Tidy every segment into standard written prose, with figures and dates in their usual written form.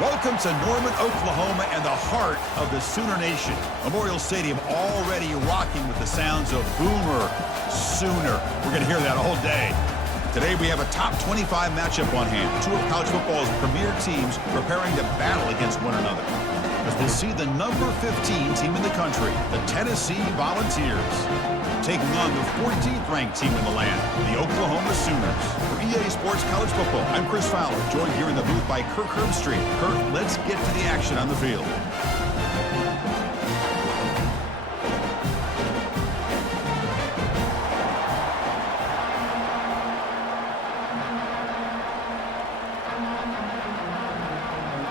Welcome to Norman, Oklahoma, and the heart of the Sooner Nation. Memorial Stadium already rocking with the sounds of Boomer Sooner. We're going to hear that all day. Today we have a top 25 matchup on hand. Two of college football's premier teams preparing to battle against one another. As we'll see the number 15 team in the country, the Tennessee Volunteers, taking on the 14th ranked team in the land, the Oklahoma Sooners. For EA Sports College Football, I'm Chris Fowler, joined here in the booth by Kirk Herbstreit. Kirk, let's get to the action on the field.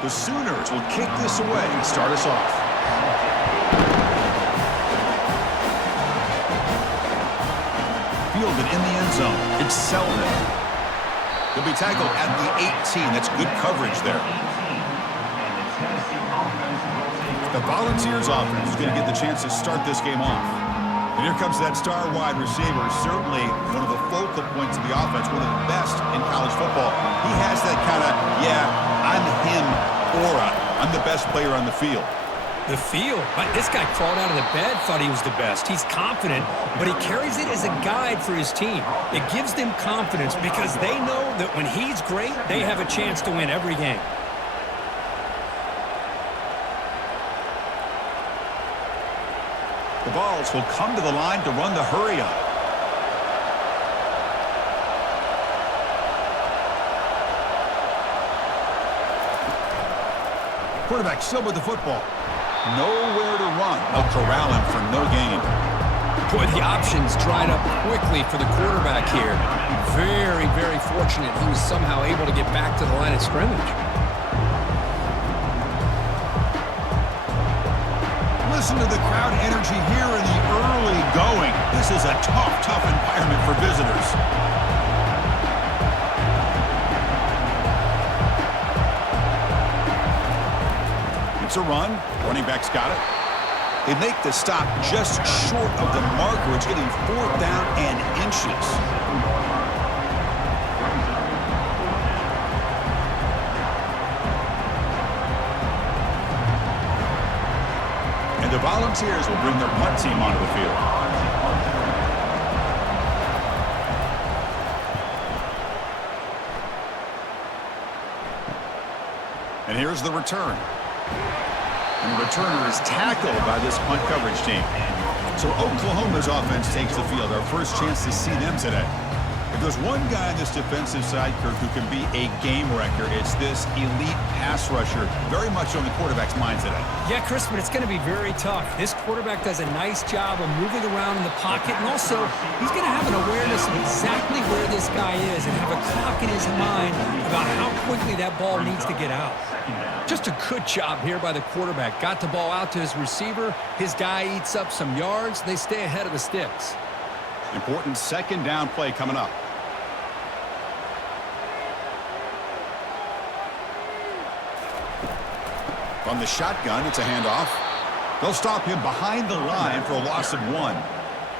The Sooners will kick this away and start us off. Fielded in the end zone. It's Selden. He'll be tackled at the 18. That's good coverage there. The Volunteers offense is going to get the chance to start this game off. And here comes that star wide receiver, certainly one of the focal points of the offense, one of the best in college football. He has that kind of, I'm him aura. I'm the best player on the field. The field? This guy crawled out of the bed, thought he was the best. He's confident, but he carries it as a guide for his team. It gives them confidence because they know that when he's great, they have a chance to win every game. The Vols will come to the line to run the hurry up. Quarterback still with the football. Nowhere to run. They'll corral him for no gain. Boy, the options dried up quickly for the quarterback here. Very, very fortunate he was somehow able to get back to the line of scrimmage. Listen to the crowd energy here in the early going. This is a tough environment for visitors. It's a run. Running back's got it. They make the stop just short of the marker. It's getting 4th down and inches. And the Volunteers will bring their punt team onto the field. And here's the return. And the returner is tackled by this punt coverage team. So Oklahoma's offense takes the field. Our first chance to see them today. If there's one guy on this defensive side, Kirk, who can be a game wrecker, it's this elite pass rusher. Very much on the quarterback's mind today. Yeah, Chris, but it's going to be very tough. This quarterback does a nice job of moving around in the pocket, and also he's going to have an awareness of exactly where this guy is and have a clock in his mind about how quickly that ball needs to get out. Just a good job here by the quarterback. Got the ball out to his receiver. His guy eats up some yards. They stay ahead of the sticks. Important second down play coming up. From the shotgun, it's a handoff. They'll stop him behind the line for a loss of 1.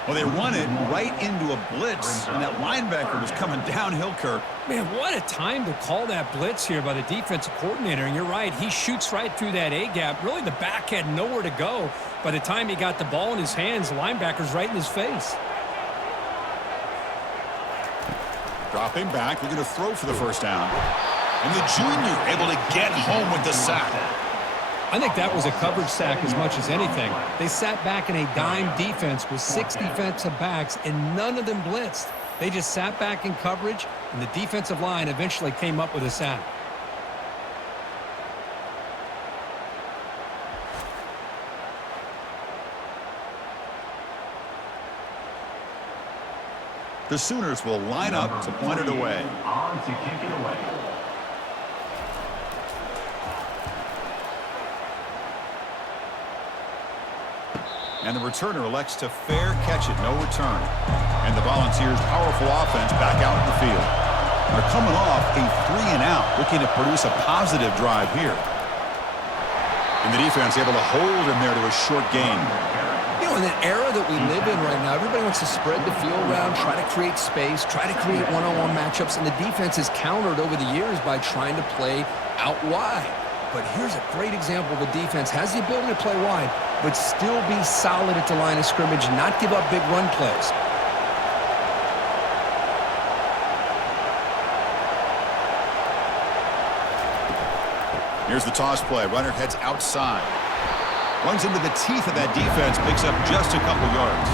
Well, they run it right into a blitz, and that linebacker was coming downhill, Kirk. Man, what a time to call that blitz here by the defensive coordinator. And you're right, he shoots right through that A-gap. Really, the back had nowhere to go. By the time he got the ball in his hands, the linebacker's right in his face. Dropping back, they're going to throw for the first down. And the junior able to get home with the sack. I think that was a coverage sack as much as anything. They sat back in a dime defense with 6 defensive backs, and none of them blitzed. They just sat back in coverage, and the defensive line eventually came up with a sack. The Sooners will line up to point it away. On to kick it away. And the returner elects to fair catch it, no return. And the Volunteers' powerful offense back out in the field. They're coming off a 3-and-out, looking to produce a positive drive here. And the defense able to hold him there to a short gain. You know, in an era that we live in right now, everybody wants to spread the field around, try to create space, try to create one-on-one matchups, and the defense is countered over the years by trying to play out wide. but here's a great example. The defense has the ability to play wide, but still be solid at the line of scrimmage and not give up big run plays. Here's the toss play. Runner heads outside. Runs into the teeth of that defense, picks up just a couple yards.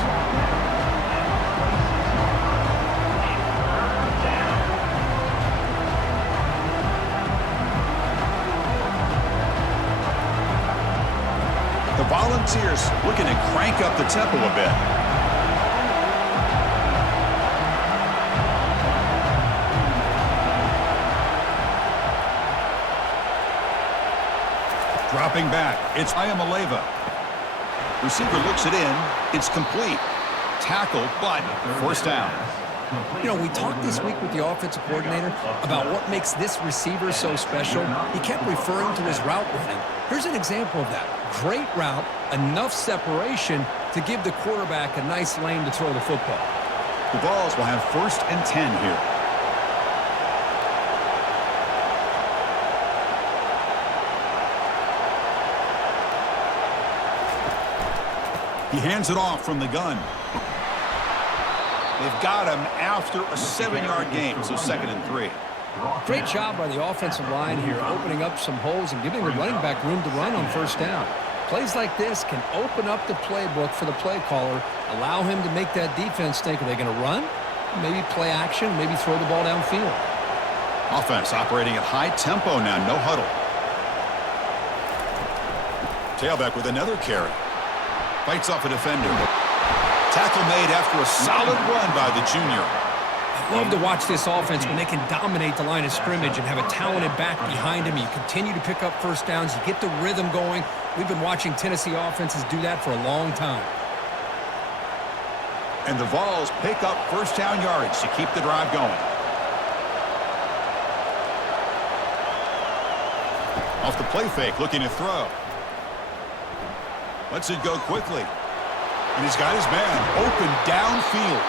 The Volunteers looking to crank up the tempo a bit. Dropping back, it's Ayamaleva. Receiver looks it in. It's complete. Tackle, but first down. You know, we talked this week with the offensive coordinator about what makes this receiver so special. He kept referring to his route running. Here's an example of that. Great route, enough separation to give the quarterback a nice lane to throw the football. The Vols will have 1st and 10 here. He hands it off from the gun. They've got him after a 7-yard gain, so 2nd and 3. Great job by the offensive line here, opening up some holes and giving the running back room to run on first down. Plays like this can open up the playbook for the play caller, allow him to make that defense think, are they going to run? Maybe play action, maybe throw the ball downfield. Offense operating at high tempo now, no huddle. Tailback with another carry. Fights off a defender. Tackle made after a solid run by the junior. I love to watch this offense when they can dominate the line of scrimmage and have a talented back behind him. You continue to pick up first downs. You get the rhythm going. We've been watching Tennessee offenses do that for a long time. And the Vols pick up first down yardage to keep the drive going. Off the play fake, looking to throw. Lets it go quickly. And he's got his man open downfield.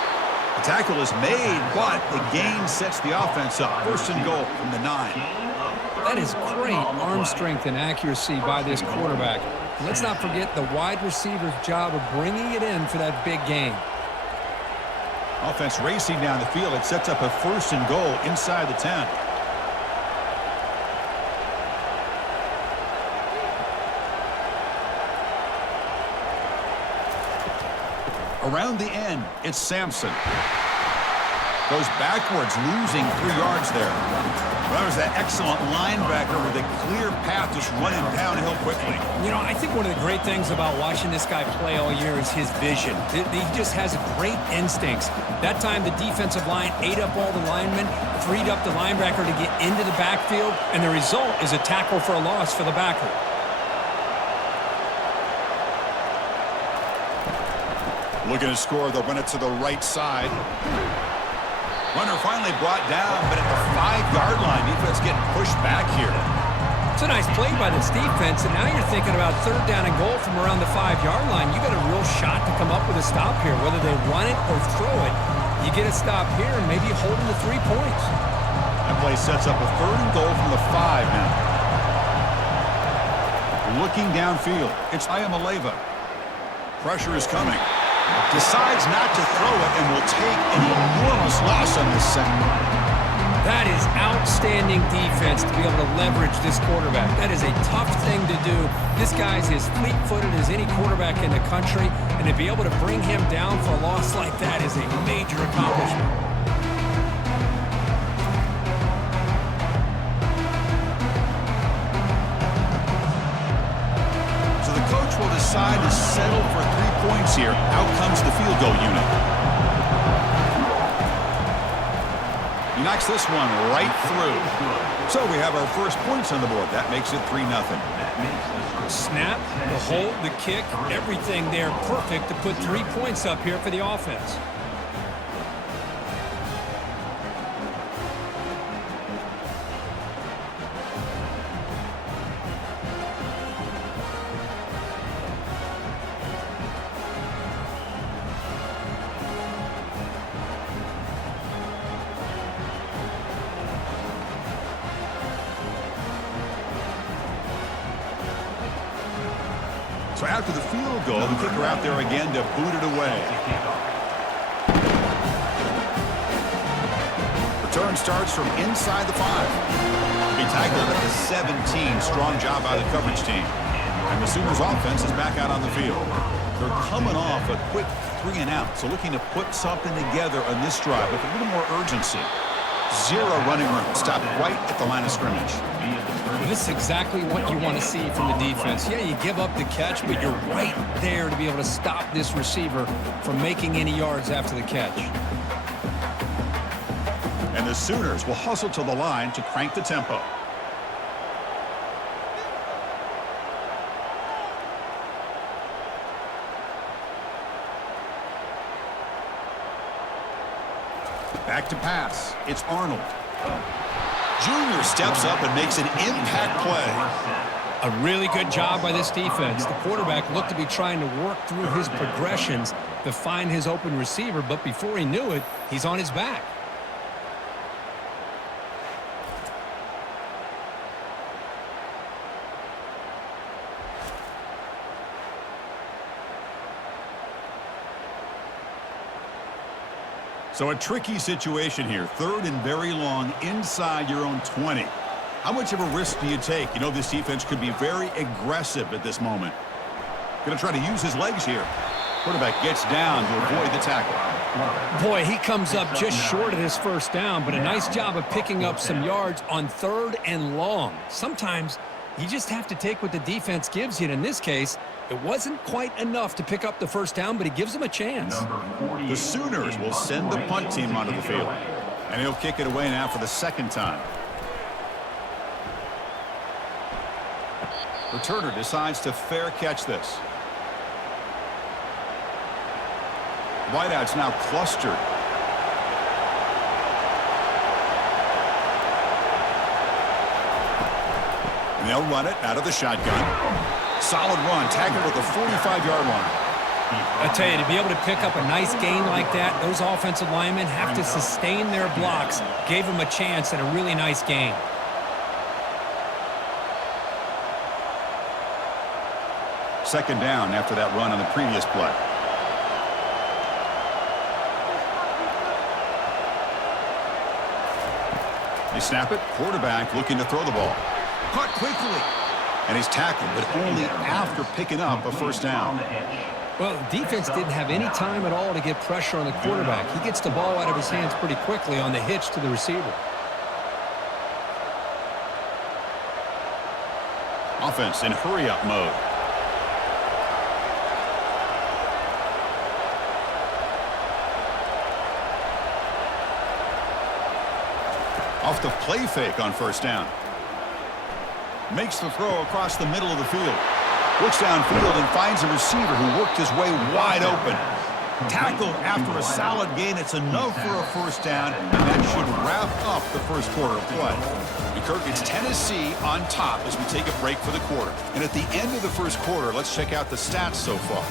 The tackle is made, but the gain sets the offense up. 1st and goal from the 9. That is great arm strength and accuracy by this quarterback. And let's not forget the wide receiver's job of bringing it in for that big gain. Offense racing down the field. It sets up a 1st and goal inside the 10. Around the end, it's Sampson. Goes backwards, losing 3 yards there. Well, that was that excellent linebacker with a clear path just running downhill quickly. You know, I think one of the great things about watching this guy play all year is his vision. He just has great instincts. That time, the defensive line ate up all the linemen, freed up the linebacker to get into the backfield, and the result is a tackle for a loss for the backer. Looking to score, they'll run it to the right side. Runner finally brought down, but at the 5-yard line, defense getting pushed back here. It's a nice play by this defense, and now you're thinking about 3rd down and goal from around the 5-yard line. You got a real shot to come up with a stop here, whether they run it or throw it. You get a stop here and maybe hold them to 3 points. That play sets up a 3rd and goal from the 5 now. Looking downfield, it's Ayamaleva. Pressure is coming. Decides not to throw it and will take an enormous loss on this second. That is outstanding defense to be able to leverage this quarterback. That is a tough thing to do. This guy's as fleet-footed as any quarterback in the country, and to be able to bring him down for a loss like that is a major accomplishment. So the coach will decide to settle for 3 points here. Out comes the field goal unit. He knocks this one right through. So we have our first points on the board. That makes it 3-0. Snap, the hold, the kick, everything there perfect to put 3 points up here for the offense. So after the field goal, the kicker out there again to boot it away. Return starts from inside the 5. He tackled at the 17. Strong job by the coverage team. And the Sooners offense is back out on the field. They're coming off a quick 3 and out, so looking to put something together on this drive with a little more urgency. 0 running room. Stop right at the line of scrimmage. Well, this is exactly what you want to see from the defense. Yeah, you give up the catch, but you're right there to be able to stop this receiver from making any yards after the catch. And the Sooners will hustle to the line to crank the tempo. Back to pass. It's Arnold. Junior steps up and makes an impact play. A really good job by this defense. The quarterback looked to be trying to work through his progressions to find his open receiver, but before he knew it, he's on his back. So a tricky situation here. 3rd and very long inside your own 20. How much of a risk do you take? You know this defense could be very aggressive at this moment. Going to try to use his legs here. Quarterback gets down to avoid the tackle. Boy, he comes up just short of his first down, but a nice job of picking up some yards on 3rd and long. Sometimes you just have to take what the defense gives you. And in this case, it wasn't quite enough to pick up the first down, but he gives them a chance. The Sooners will send the punt team onto the field. And he'll kick it away now for the 2nd time. Returner decides to fair catch this. Wideout's now clustered. And they'll run it out of the shotgun. Solid run, tackled at the 45-yard line. I tell you, to be able to pick up a nice gain like that, those offensive linemen have to sustain their blocks. Gave him a chance at a really nice gain. Second down after that run on the previous play. They snap it. Quarterback looking to throw the ball. Caught quickly. And he's tackled, but only after picking up a first down. Well, the defense didn't have any time at all to get pressure on the quarterback. He gets the ball out of his hands pretty quickly on the hitch to the receiver. Offense in hurry-up mode. Off the play fake on first down. Makes the throw across the middle of the field. Looks downfield and finds a receiver who worked his way wide open. Tackled after a solid gain. It's enough for a first down, and that should wrap up the first quarter of play. And Kirk, it's Tennessee on top as we take a break for the quarter. And at the end of the first quarter, let's check out the stats so far.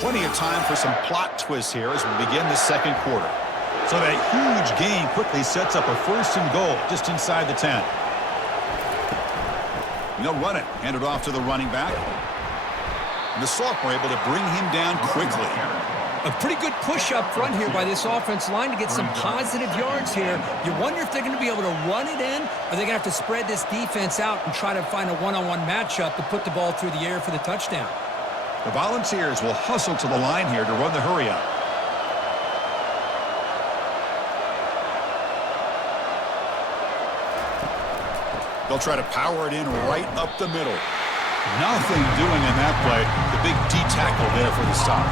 Plenty of time for some plot twists here as we begin the second quarter. So that huge gain quickly sets up a 1st and goal just inside the 10. And they'll run it. Hand it off to the running back. And the sophomore able to bring him down quickly. A pretty good push up front here by this offensive line to get some positive yards here. You wonder if they're going to be able to run it in, or they're going to have to spread this defense out and try to find a one-on-one matchup to put the ball through the air for the touchdown. The Volunteers will hustle to the line here to run the hurry-up. They'll try to power it in right up the middle. Nothing doing in that play. The big D tackle there for the stop.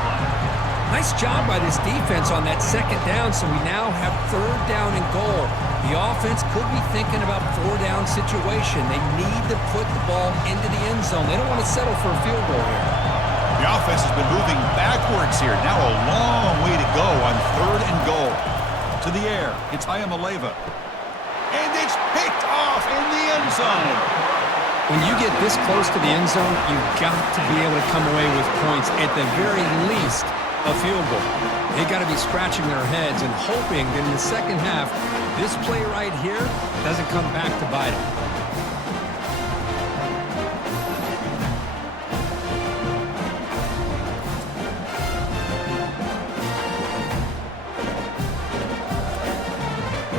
Nice job by this defense on that second down, so we now have 3rd down and goal. The offense could be thinking about 4-down situation. They need to put the ball into the end zone. They don't want to settle for a field goal here. The offense has been moving backwards here. Now a long way to go on 3rd and goal. To the air, it's Ayamaleva. And it's picked off in the end zone. When you get this close to the end zone, you've got to be able to come away with points. At the very least, a field goal. They got to be scratching their heads and hoping that in the second half, this play right here doesn't come back to bite them.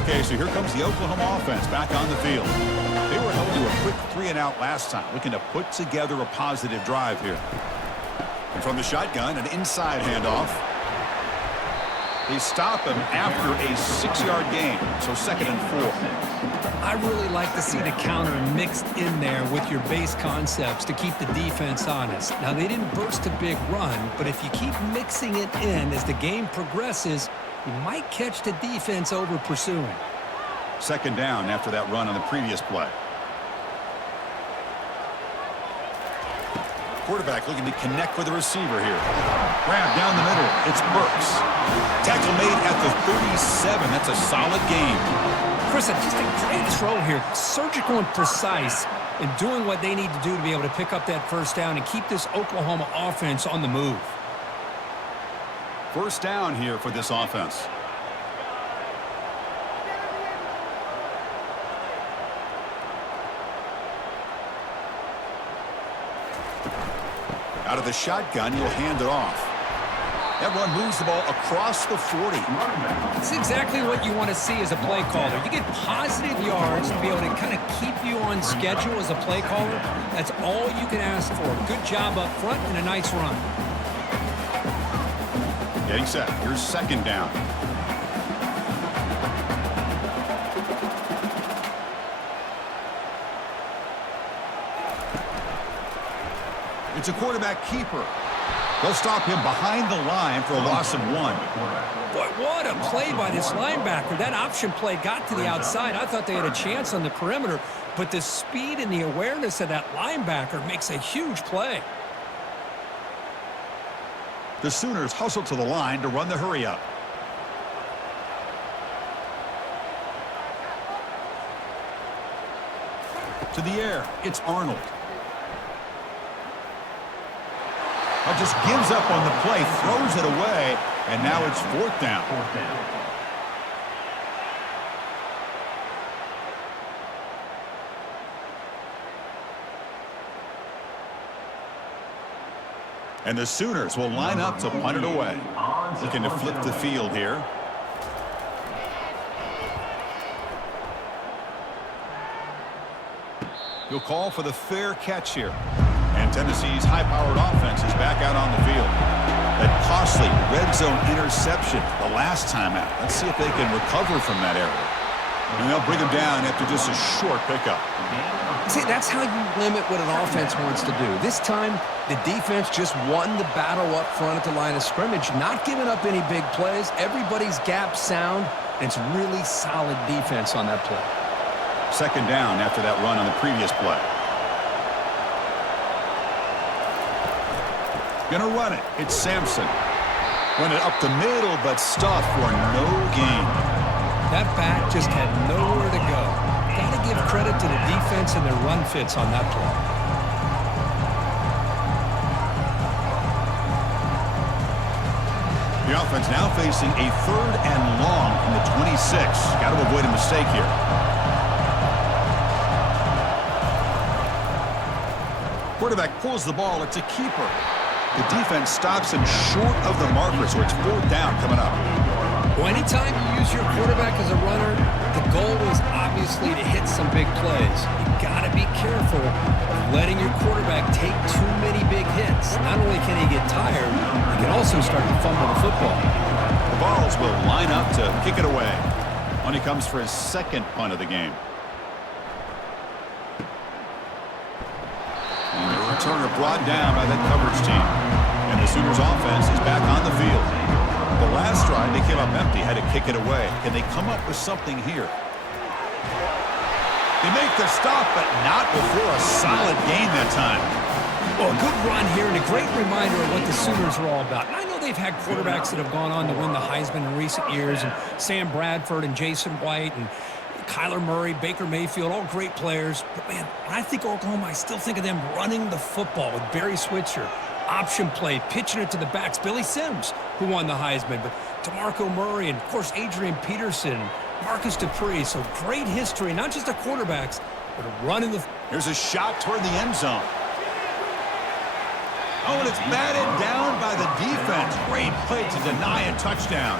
Okay, so here comes the Oklahoma offense back on the field. They were held to a quick 3-and-out last time, looking to put together a positive drive here. And from the shotgun, an inside handoff. They stop him after a 6-yard gain, so 2nd and 4. I really like to see the counter mixed in there with your base concepts to keep the defense honest. Now, they didn't burst a big run, but if you keep mixing it in as the game progresses, you might catch the defense over pursuing. 2nd down after that run on the previous play. Quarterback looking to connect with the receiver here. Grab down the middle. It's Burks. Tackle made at the 37. That's a solid gain. Chris, just a great throw here. Surgical and precise in doing what they need to do to be able to pick up that first down and keep this Oklahoma offense on the move. 1st down here for this offense. Out of the shotgun, he'll hand it off. That run moves the ball across the 40. That's exactly what you want to see as a play caller. You get positive yards to be able to kind of keep you on schedule as a play caller. That's all you can ask for. Good job up front and a nice run. Getting set. Here's 2nd down. It's a quarterback keeper. They'll stop him behind the line for a loss of 1. Boy, what a play by this linebacker. That option play got to the outside. I thought they had a chance on the perimeter, but the speed and the awareness of that linebacker makes a huge play. The Sooners hustle to the line to run the hurry-up. To the air, it's Arnold. Just gives up on the play, throws it away, and now it's 4th down. And the Sooners will line up to punt it away. Looking to flip the field here. He'll call for the fair catch here. And Tennessee's high-powered offense is back out on the field. That costly red zone interception the last time out. Let's see if they can recover from that error. And they'll bring him down after just a short pickup. See, that's how you limit what an offense wants to do. This time, the defense just won the battle up front at the line of scrimmage, not giving up any big plays. Everybody's gap sound, and it's really solid defense on that play. 2nd down after that run on the previous play. Gonna run it. It's Sampson. Run it up the middle, but stuffed for no gain. That back just had nowhere to go. Got to give credit to the defense and their run fits on that play. The offense now facing a 3rd and long from the 26. Got to avoid a mistake here. Quarterback pulls the ball. It's a keeper. The defense stops him short of the marker, so it's 4th down coming up. Well, anytime you use your quarterback as a runner, the goal is obviously to hit some big plays. You got to be careful of letting your quarterback take too many big hits. Not only can he get tired, he can also start to fumble the football. The Vols will line up to kick it away. On he comes for his 2nd punt of the game. And the returner brought down by that coverage team. And the Sooners offense is back on the field. The last drive, they came up empty, had to kick it away. Can they come up with something here? They make the stop, but not before a solid gain that time. Well, a good run here and a great reminder of what the Sooners are all about. And I know they've had quarterbacks that have gone on to win the Heisman in recent years, and Sam Bradford and Jason White and Kyler Murray, Baker Mayfield, all great players. But, man, when I think Oklahoma, I still think of them running the football with Barry Switzer. Option play, pitching it to the backs. Billy Sims, who won the Heisman, but DeMarco Murray and, of course, Adrian Peterson, Marcus Dupree. So great history, not just of quarterbacks, but a run in the... Here's a shot toward the end zone. Oh, and it's batted down by the defense. Great play to deny a touchdown.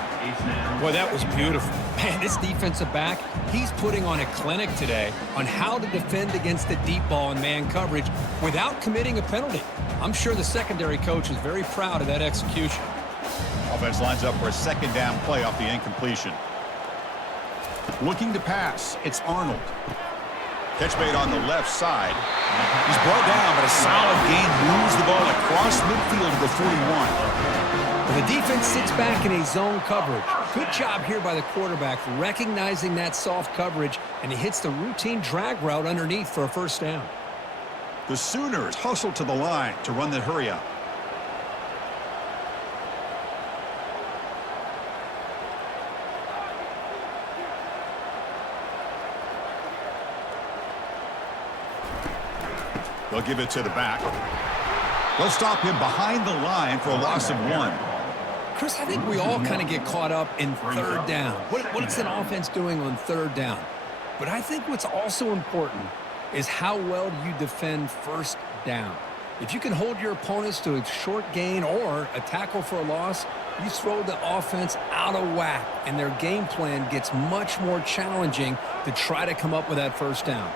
Boy, that was beautiful. Man, this defensive back, he's putting on a clinic today on how to defend against the deep ball and man coverage without committing a penalty. I'm sure the secondary coach is very proud of that execution. Offense lines up for a second down play off the incompletion. Looking to pass, it's Arnold. Catch made on the left side. He's brought down, but a solid gain moves the ball across midfield to the 41. The defense sits back in a zone coverage. Good job here by the quarterback recognizing that soft coverage, and he hits the routine drag route underneath for a first down. The Sooners hustle to the line to run the hurry up. They'll give it to the back. They'll stop him behind the line for a loss of 1. Chris, I think we all kind of get caught up in third down. What's an offense doing on third down? But I think what's also important is how well do you defend first down. If you can hold your opponents to a short gain or a tackle for a loss, you throw the offense out of whack, and their game plan gets much more challenging to try to come up with that first down.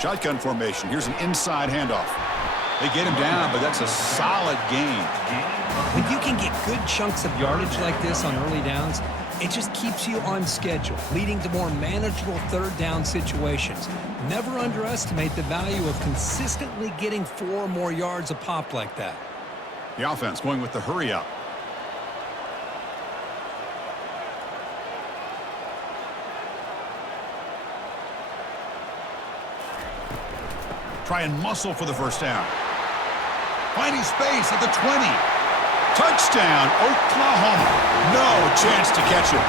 Shotgun formation. Here's an inside handoff. They get him down, but that's a solid gain. When you can get good chunks of yardage like this on early downs, it just keeps you on schedule, leading to more manageable third down situations. Never underestimate the value of consistently getting 4 or more yards a pop like that. The offense going with the hurry up. Try and muscle for the first down. Finding space at the 20. Touchdown, Oklahoma. No chance to catch him.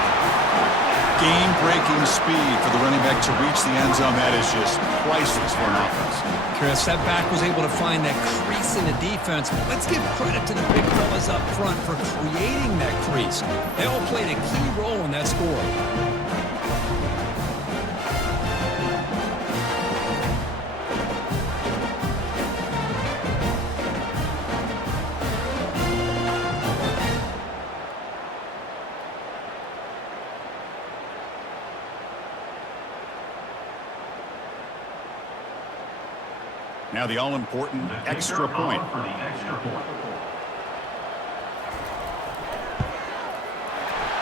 Game-breaking speed for the running back to reach the end zone. That is just priceless for an offense. Chris, that back was able to find that crease in the defense. Let's give credit to the big fellas up front for creating that crease. They all played a key role in that score. Now the all-important extra point.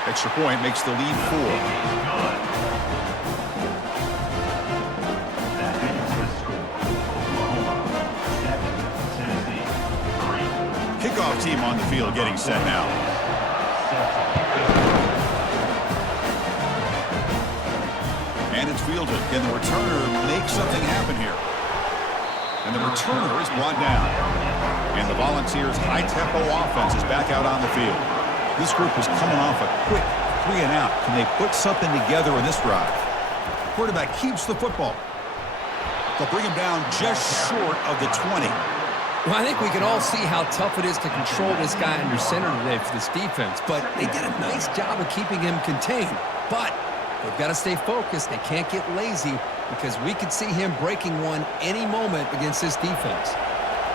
Extra point makes the lead 4. Kickoff team on the field getting set now. And it's fielded. Can the returner make something happen here? And the returner is brought down. And the Volunteers' high-tempo offense is back out on the field. This group is coming off a quick 3-and-out. Can they put something together in this drive? Quarterback keeps the football. They'll bring him down just short of the 20. Well, I think we can all see how tough it is to control this guy under center today for this defense. But they did a nice job of keeping him contained. But they've got to stay focused. They can't get lazy, because we could see him breaking one any moment against this defense.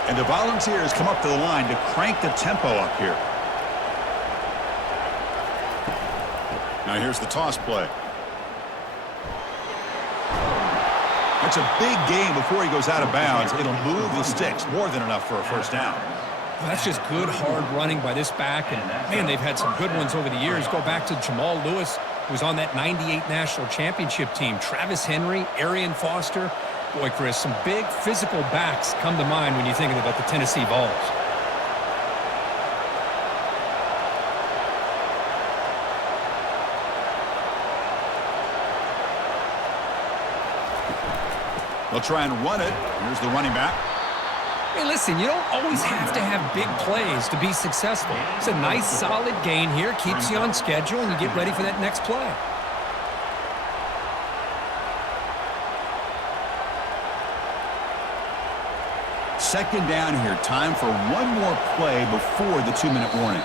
And the Volunteers come up to the line to crank the tempo up here. Now here's the toss play. That's a big gain before he goes out of bounds. It'll move the sticks, more than enough for a first down. Well, that's just good, hard running by this back. And, man, they've had some good ones over the years. Go back to Jamal Lewis, who's on that 98 national championship team. Travis Henry, Arian Foster. Boy, Chris, some big physical backs come to mind when you think about the Tennessee Vols. They'll try and run it. Here's the running back. Hey, listen, you don't always have to have big plays to be successful. It's a nice, solid gain here. Keeps you on schedule, and you get ready for that next play. Second down here. Time for one more play before the 2-minute warning.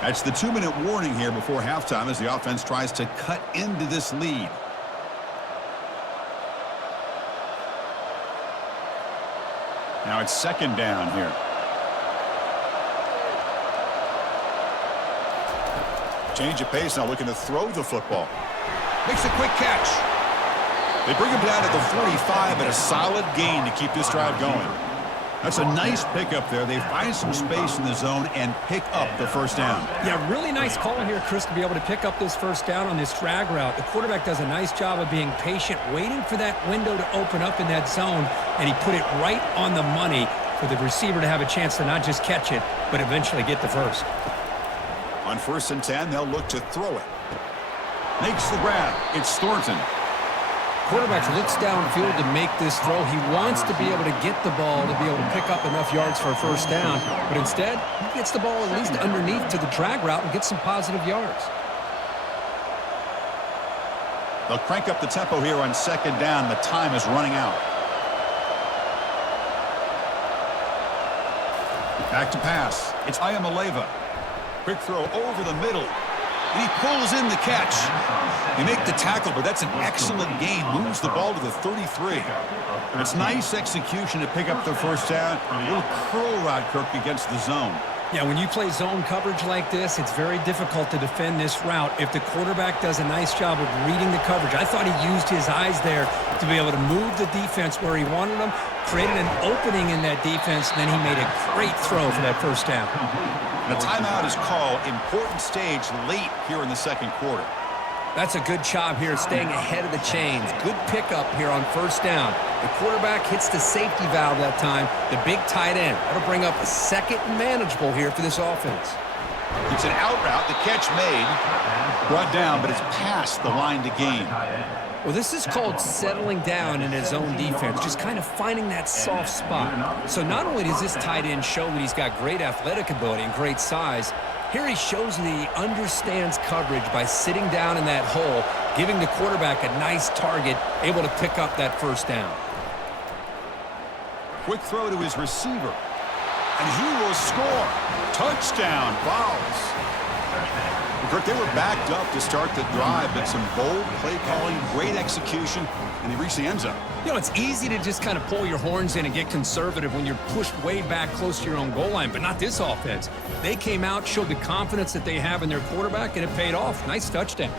That's the 2-minute warning here before halftime as the offense tries to cut into this lead. Now it's second down here. Change of pace now, looking to throw the football. Makes a quick catch. They bring him down at the 45 and a solid gain to keep this drive going. That's a nice pickup there. They find some space in the zone and pick up the first down. Yeah, really nice call here, Chris, to be able to pick up this first down on this drag route. The quarterback does a nice job of being patient, waiting for that window to open up in that zone, and he put it right on the money for the receiver to have a chance to not just catch it, but eventually get the first. On 1st and 10, they'll look to throw it. Makes the grab. It's Thornton. Quarterback looks downfield to make this throw. He wants to be able to get the ball to be able to pick up enough yards for a first down, but instead, he gets the ball at least underneath to the drag route and gets some positive yards. They'll crank up the tempo here on second down. The time is running out. Back to pass. It's Iamaleava. Quick throw over the middle. And he pulls in the catch. They make the tackle, but that's an excellent gain. Moves the ball to the 33. And it's nice execution to pick up the first down. A little curl route, Kirk, against the zone. Yeah, when you play zone coverage like this, it's very difficult to defend this route if the quarterback does a nice job of reading the coverage. I thought he used his eyes there to be able to move the defense where he wanted them, created an opening in that defense, and then he made a great throw for that first down. And a timeout is called. Important stage late here in the second quarter. That's a good job here, staying ahead of the chains. Good pickup here on first down. The quarterback hits the safety valve that time. The big tight end. That'll bring up a second and manageable here for this offense. It's an out route. The catch made. Brought down, but it's past the line to gain. Well, this is called settling down in his own defense, just kind of finding that soft spot. So not only does this tight end show that he's got great athletic ability and great size, here he shows that he understands coverage by sitting down in that hole, giving the quarterback a nice target, able to pick up that first down. Quick throw to his receiver, and he will score. Touchdown, Vols. Kirk, they were backed up to start the drive, but some bold play calling, great execution, and they reached the end zone. You know, it's easy to just kind of pull your horns in and get conservative when you're pushed way back close to your own goal line, but not this offense. They came out, showed the confidence that they have in their quarterback, and it paid off. Nice touchdown.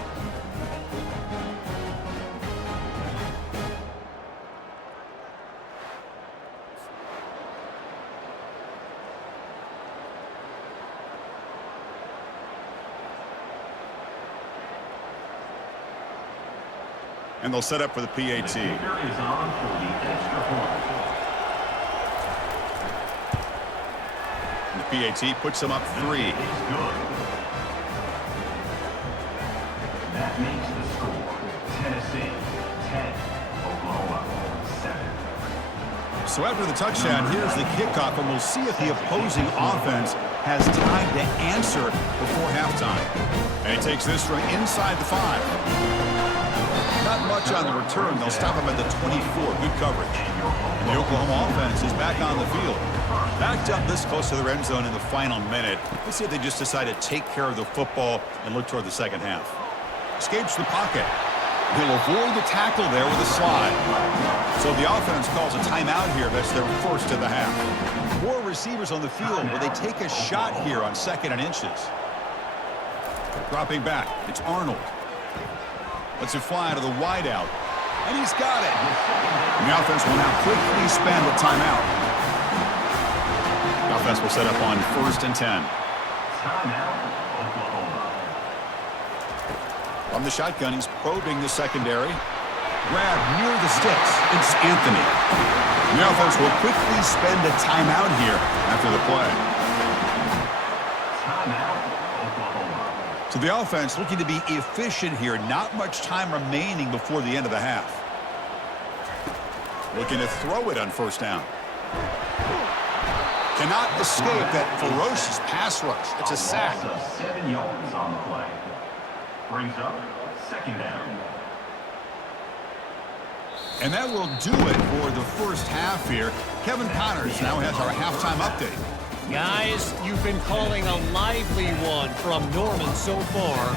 And they'll set up for the PAT. And the PAT puts them up 3. That makes the score Tennessee 10, Oklahoma 7. So after the touchdown, here's the kickoff, and we'll see if the opposing offense has time to answer before halftime. And he takes this from inside the 5. Not much on the return. They'll stop him at the 24. Good coverage. And the Oklahoma offense is back on the field. Backed up this close to their end zone in the final minute. Let's see if they just decide to take care of the football and look toward the second half. Escapes the pocket. He'll avoid the tackle there with a slide. So the offense calls a timeout here. That's their first of the half. 4 receivers on the field. Will they take a shot here on 2nd and inches? Dropping back. It's Arnold. Lets it fly to the wideout. And he's got it. And the offense will now quickly spend a timeout. The offense will set up on 1st and 10. Timeout, Oklahoma. From the shotgun, he's probing the secondary. Grab near the sticks. It's Anthony. And the offense will quickly spend a timeout here after the play. Timeout, Oklahoma. So the offense looking to be efficient here. Not much time remaining before the end of the half. Looking to throw it on 1st down. Cannot escape that ferocious pass rush. It's a sack. Loss of 7 yards on the play. Brings up 2nd down. And that will do it for the first half here. Kevin Connors now has our halftime update. Guys, you've been calling a lively one from Norman so far.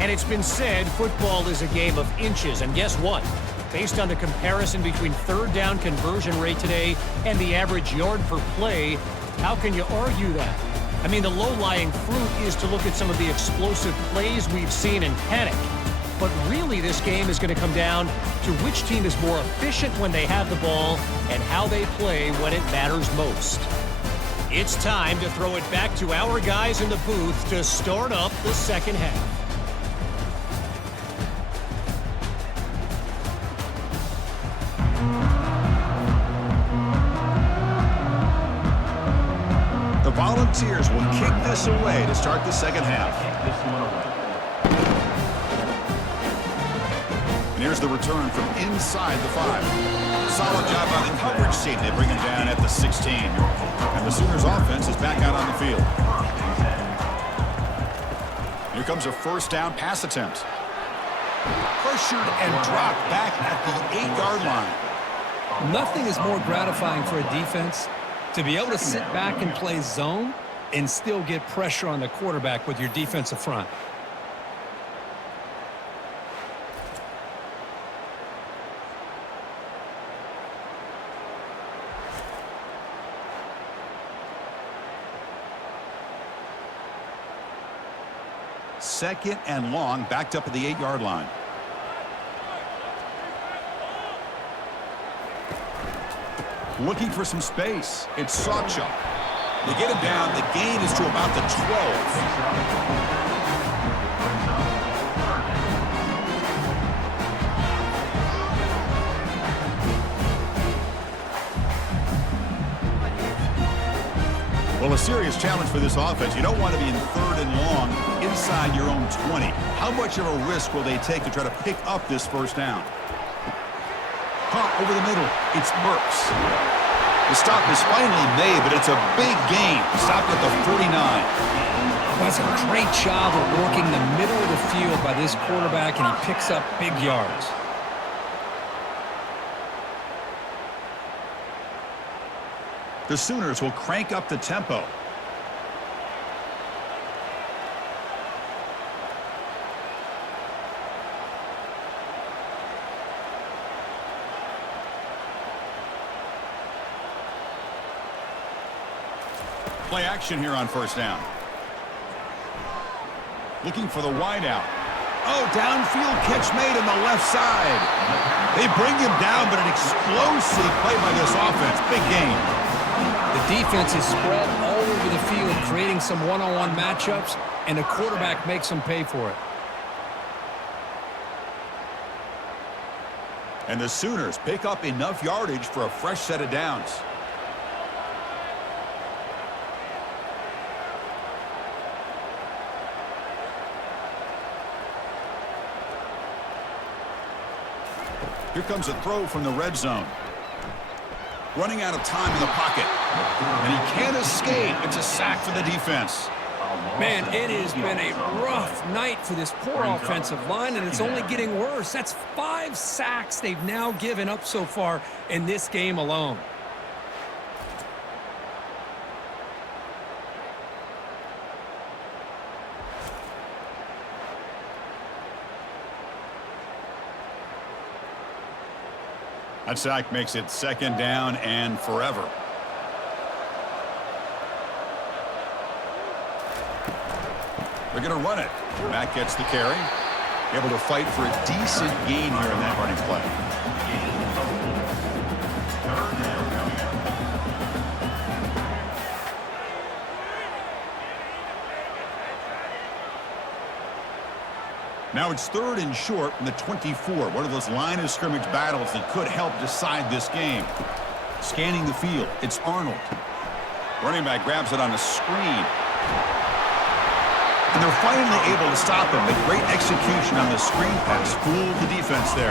And it's been said football is a game of inches. And guess what? Based on the comparison between third down conversion rate today and the average yard per play, how can you argue that? I mean, the low-lying fruit is to look at some of the explosive plays we've seen and panic. But really, this game is going to come down to which team is more efficient when they have the ball and how they play when it matters most. It's time to throw it back to our guys in the booth to start up the second half. The Volunteers will kick this away to start the second half. This one away. And here's the return from inside the 5. Solid job by the coverage team. They bring him down at the 16. And the Sooners offense is back out on the field. Here comes a first down pass attempt. Pressured and dropped back at the 8-yard line. Nothing is more gratifying for a defense to be able to sit back and play zone and still get pressure on the quarterback with your defensive front. Second and long, backed up at the 8-yard line. Looking for some space. It's Sawchuk. They get him down. The gain is to about the 12. Well, a serious challenge for this offense. You don't want to be in third and long inside your own 20. How much of a risk will they take to try to pick up this first down? Pump over the middle. It's Burks. The stop is finally made, but it's a big gain. Stopped at the 49. That's a great job of working the middle of the field by this quarterback, and he picks up big yards. The Sooners will crank up the tempo. Play action here on first down. Looking for the wideout. Oh, downfield catch made on the left side. They bring him down, but an explosive play by this offense. Big game. The defense is spread all over the field, creating some one-on-one matchups, and the quarterback makes them pay for it. And the Sooners pick up enough yardage for a fresh set of downs. Here comes a throw from the red zone. Running out of time in the pocket. And he can't escape. It's a sack for the defense. Man, it has been a rough night for this poor offensive line, and it's only getting worse. That's 5 sacks they've now given up so far in this game alone. That sack makes it second down and forever. They're going to run it. Matt gets the carry. Able to fight for a decent gain here in that running play. Now it's third and short from the 24. One of those line of scrimmage battles that could help decide this game. Scanning the field, it's Arnold. Running back grabs it on a screen. And they're finally able to stop him. A great execution on the screen pass. Fooled the defense there.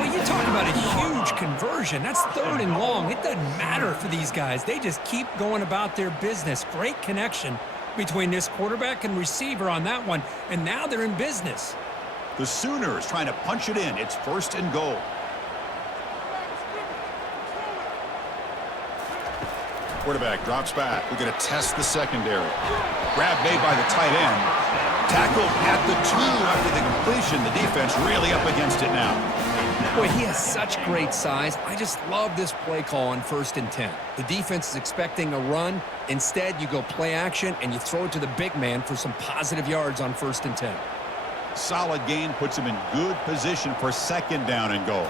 Well, you talk about a huge conversion. That's third and long. It doesn't matter for these guys. They just keep going about their business. Great connection between this quarterback and receiver on that one, and now they're in business. The Sooners trying to punch it in. It's first and goal. Quarterback drops back. We're going to test the secondary. Grab made by the tight end. Tackled at the 2 after the completion. The defense really up against it now. Boy, he has such great size. I just love this play call on 1st and 10. The defense is expecting a run. Instead, you go play action, and you throw it to the big man for some positive yards on 1st and 10. Solid gain puts him in good position for 2nd down and goal.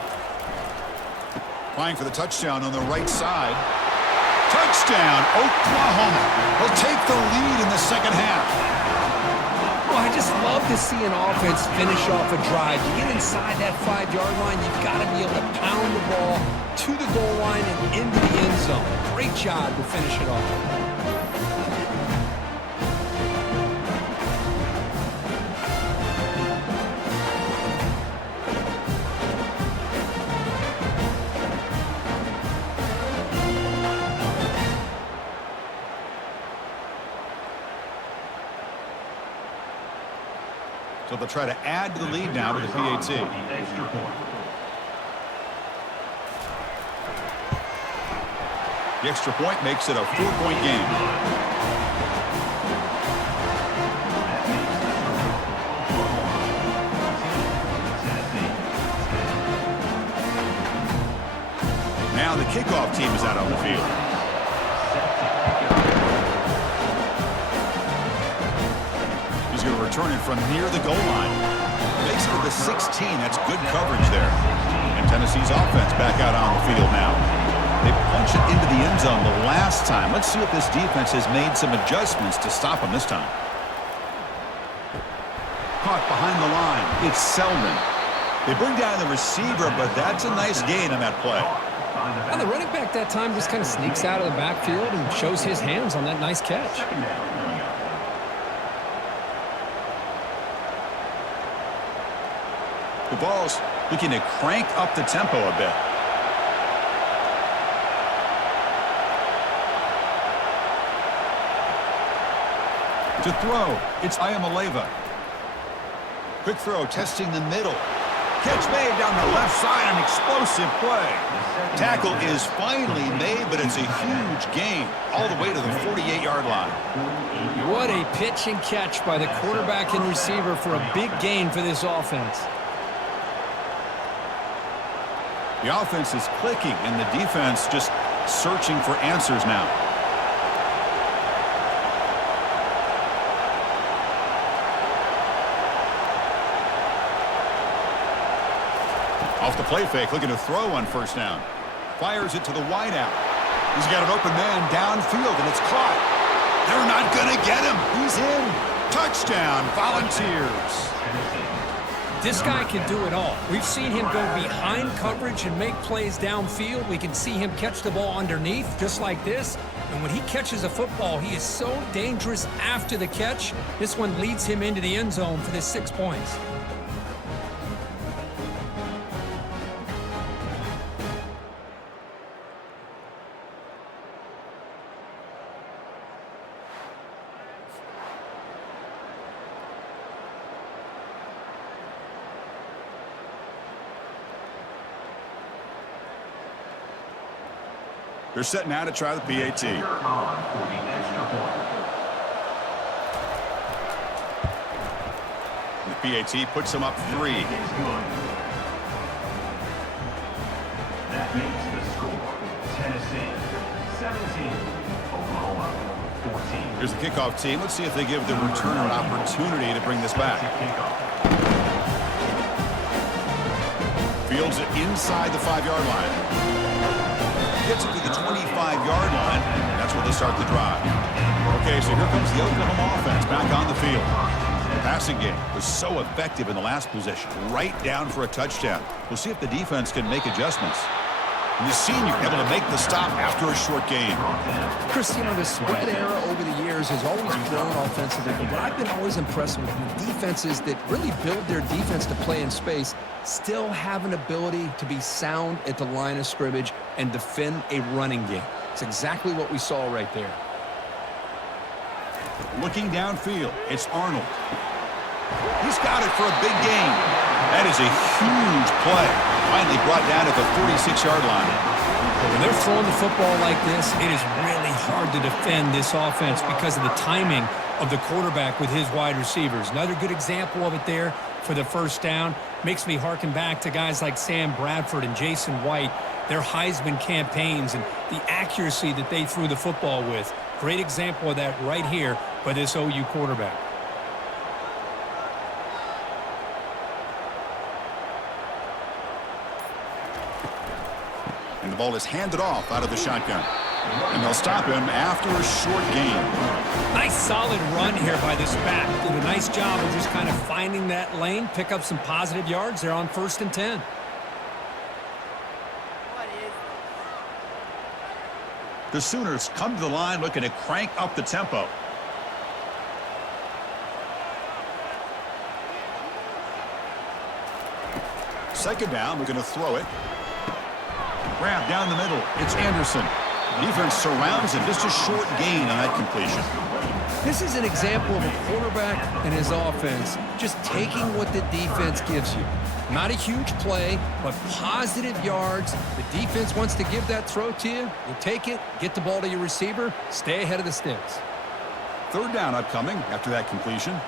Applying for the touchdown on the right side. Touchdown, Oklahoma. They'll take the lead in the 2nd half. Well, I just love to see an offense finish off a drive. You get inside that 5-yard line, you've got to be able to pound the ball to the goal line and into the end zone. Great job to finish it off. So they'll try to add to the lead now with the PAT. Extra point. The extra point makes it a 4-point game. Now the kickoff team is out on the field. He's going to return it from near the goal line. Makes it to the 16. That's good coverage there. And Tennessee's offense back out on the field now. They punch it into the end zone the last time. Let's see if this defense has made some adjustments to stop them this time. Caught behind the line. It's Selden. They bring down the receiver, but that's a nice gain on that play. And the running back that time just kind of sneaks out of the backfield and shows his hands on that nice catch. The ball's looking to crank up the tempo a bit. To throw, it's Ayamaleva. Quick throw, testing the middle. Catch made down the left side, an explosive play. Tackle is finally made, but it's a huge gain all the way to the 48-yard line. What a pitch and catch by the quarterback and receiver for a big gain for this offense. The offense is clicking, and the defense just searching for answers now. Off the play fake, looking to throw on 1st down. Fires it to the wideout. He's got an open man downfield, and it's caught. They're not going to get him. He's in. Touchdown, Volunteers. This guy can do it all. We've seen him go behind coverage and make plays downfield. We can see him catch the ball underneath, just like this. And when he catches a football, he is so dangerous after the catch. This one leads him into the end zone for the 6 points. They're set now to try the PAT. And the PAT puts them up 3. That makes the score. Tennessee 17, Oklahoma 14. Here's the kickoff team. Let's see if they give the returner an opportunity to bring this back. Fields it inside the 5-yard line. Gets it to the 25-yard line. That's where they start the drive. Okay, so here comes the Oklahoma offense back on the field. The passing game was so effective in the last possession, right down for a touchdown. We'll see if the defense can make adjustments. And the senior able to make the stop after a short gain. Chris, you know, the spread era over the years has always grown offensively, but I've been always impressed with defenses that really build their defense to play in space, still have an ability to be sound at the line of scrimmage and defend a running game. It's exactly what we saw right there. Looking downfield, it's Arnold. He's got it for a big gain. That is a huge play. Finally brought down at the 46-yard line. But when they're throwing the football like this, it is really hard to defend this offense because of the timing of the quarterback with his wide receivers. Another good example of it there for the first down. Makes me harken back to guys like Sam Bradford and Jason White, their Heisman campaigns and the accuracy that they threw the football with. Great example of that right here by this OU quarterback. And the ball is handed off out of the shotgun. And they'll stop him after a short gain. Nice solid run here by this back. Did a nice job of just kind of finding that lane, pick up some positive yards there on 1st and 10. The Sooners come to the line looking to crank up the tempo. Second down, we're going to throw it. Grab down the middle. It's Anderson. Defense surrounds him. Just a short gain on that completion. This is an example of a quarterback and his offense just taking what the defense gives you. Not a huge play, but positive yards. The defense wants to give that throw to you. You take it, get the ball to your receiver, stay ahead of the sticks. Third down upcoming after that completion.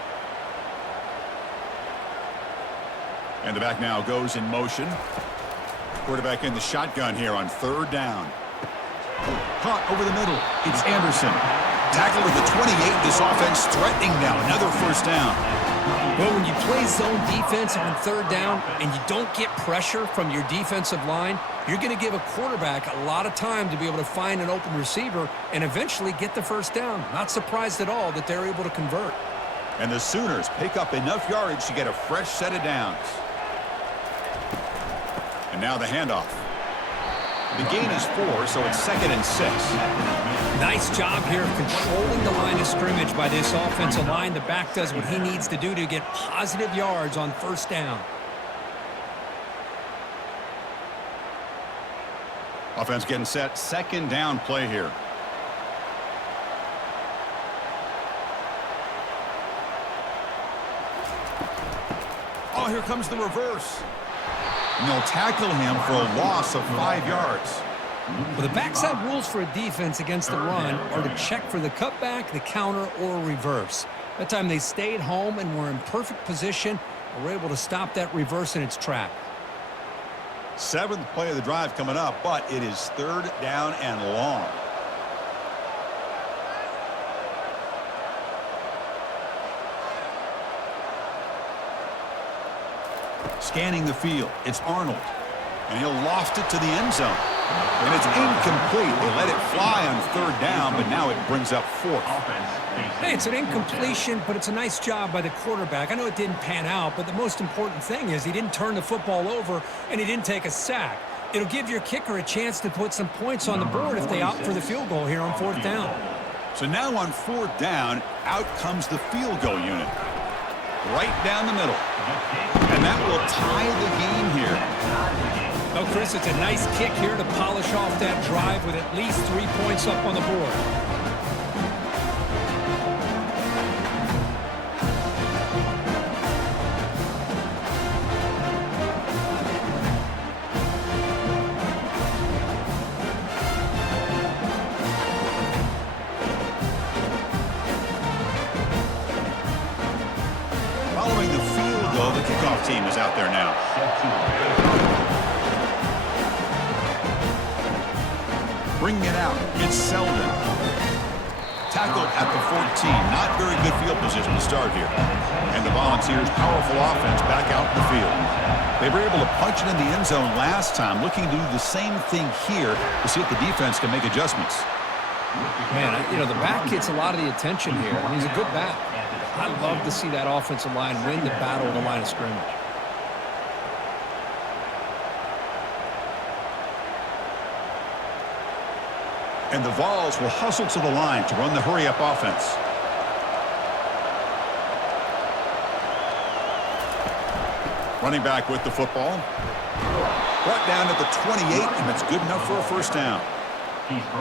And the back now goes in motion. Quarterback in the shotgun here on third down. Caught over the middle. It's Anderson. Tackled at the 28. This offense threatening now. Another first down. Well, when you play zone defense on third down and you don't get pressure from your defensive line, you're going to give a quarterback a lot of time to be able to find an open receiver and eventually get the first down. Not surprised at all that they're able to convert. And the Sooners pick up enough yardage to get a fresh set of downs. And now the handoff. The gain is 4, so it's 2nd and 6. Nice job here of controlling the line of scrimmage by this offensive line. The back does what he needs to do to get positive yards on first down. Offense getting set. Second down play here. Oh, here comes the reverse. And they'll tackle him for a loss of 5 yards. Well, the backside rules for a defense against the run are to check for the cutback, the counter, or reverse. That time they stayed home and were in perfect position and were able to stop that reverse in its track. 7th play of the drive coming up, but it is third down and long. Scanning the field, it's Arnold, and he'll loft it to the end zone. And it's incomplete. They let it fly on third down, but now it brings up 4th. Hey, it's an incompletion, but it's a nice job by the quarterback. I know it didn't pan out, but the most important thing is he didn't turn the football over and he didn't take a sack. It'll give your kicker a chance to put some points on the board if they opt for the field goal here on 4th down. So now on 4th down, out comes the field goal unit. Right down the middle. And that will tie the game here. Oh, Chris, it's a nice kick here to polish off that drive with at least 3 points up on the board. Following the field goal, the kickoff team is out there now. Bringing it out, it's Selden. Tackled at the 14. Not very good field position to start here. And the Volunteers' powerful offense back out in the field. They were able to punch it in the end zone last time, looking to do the same thing here to see if the defense can make adjustments. Man, you know, the back gets a lot of the attention here. I mean, he's a good back. I love to see that offensive line win the battle of the line of scrimmage. And the Vols will hustle to the line to run the hurry-up offense. Running back with the football. Brought down at the 28, and it's good enough for a first down.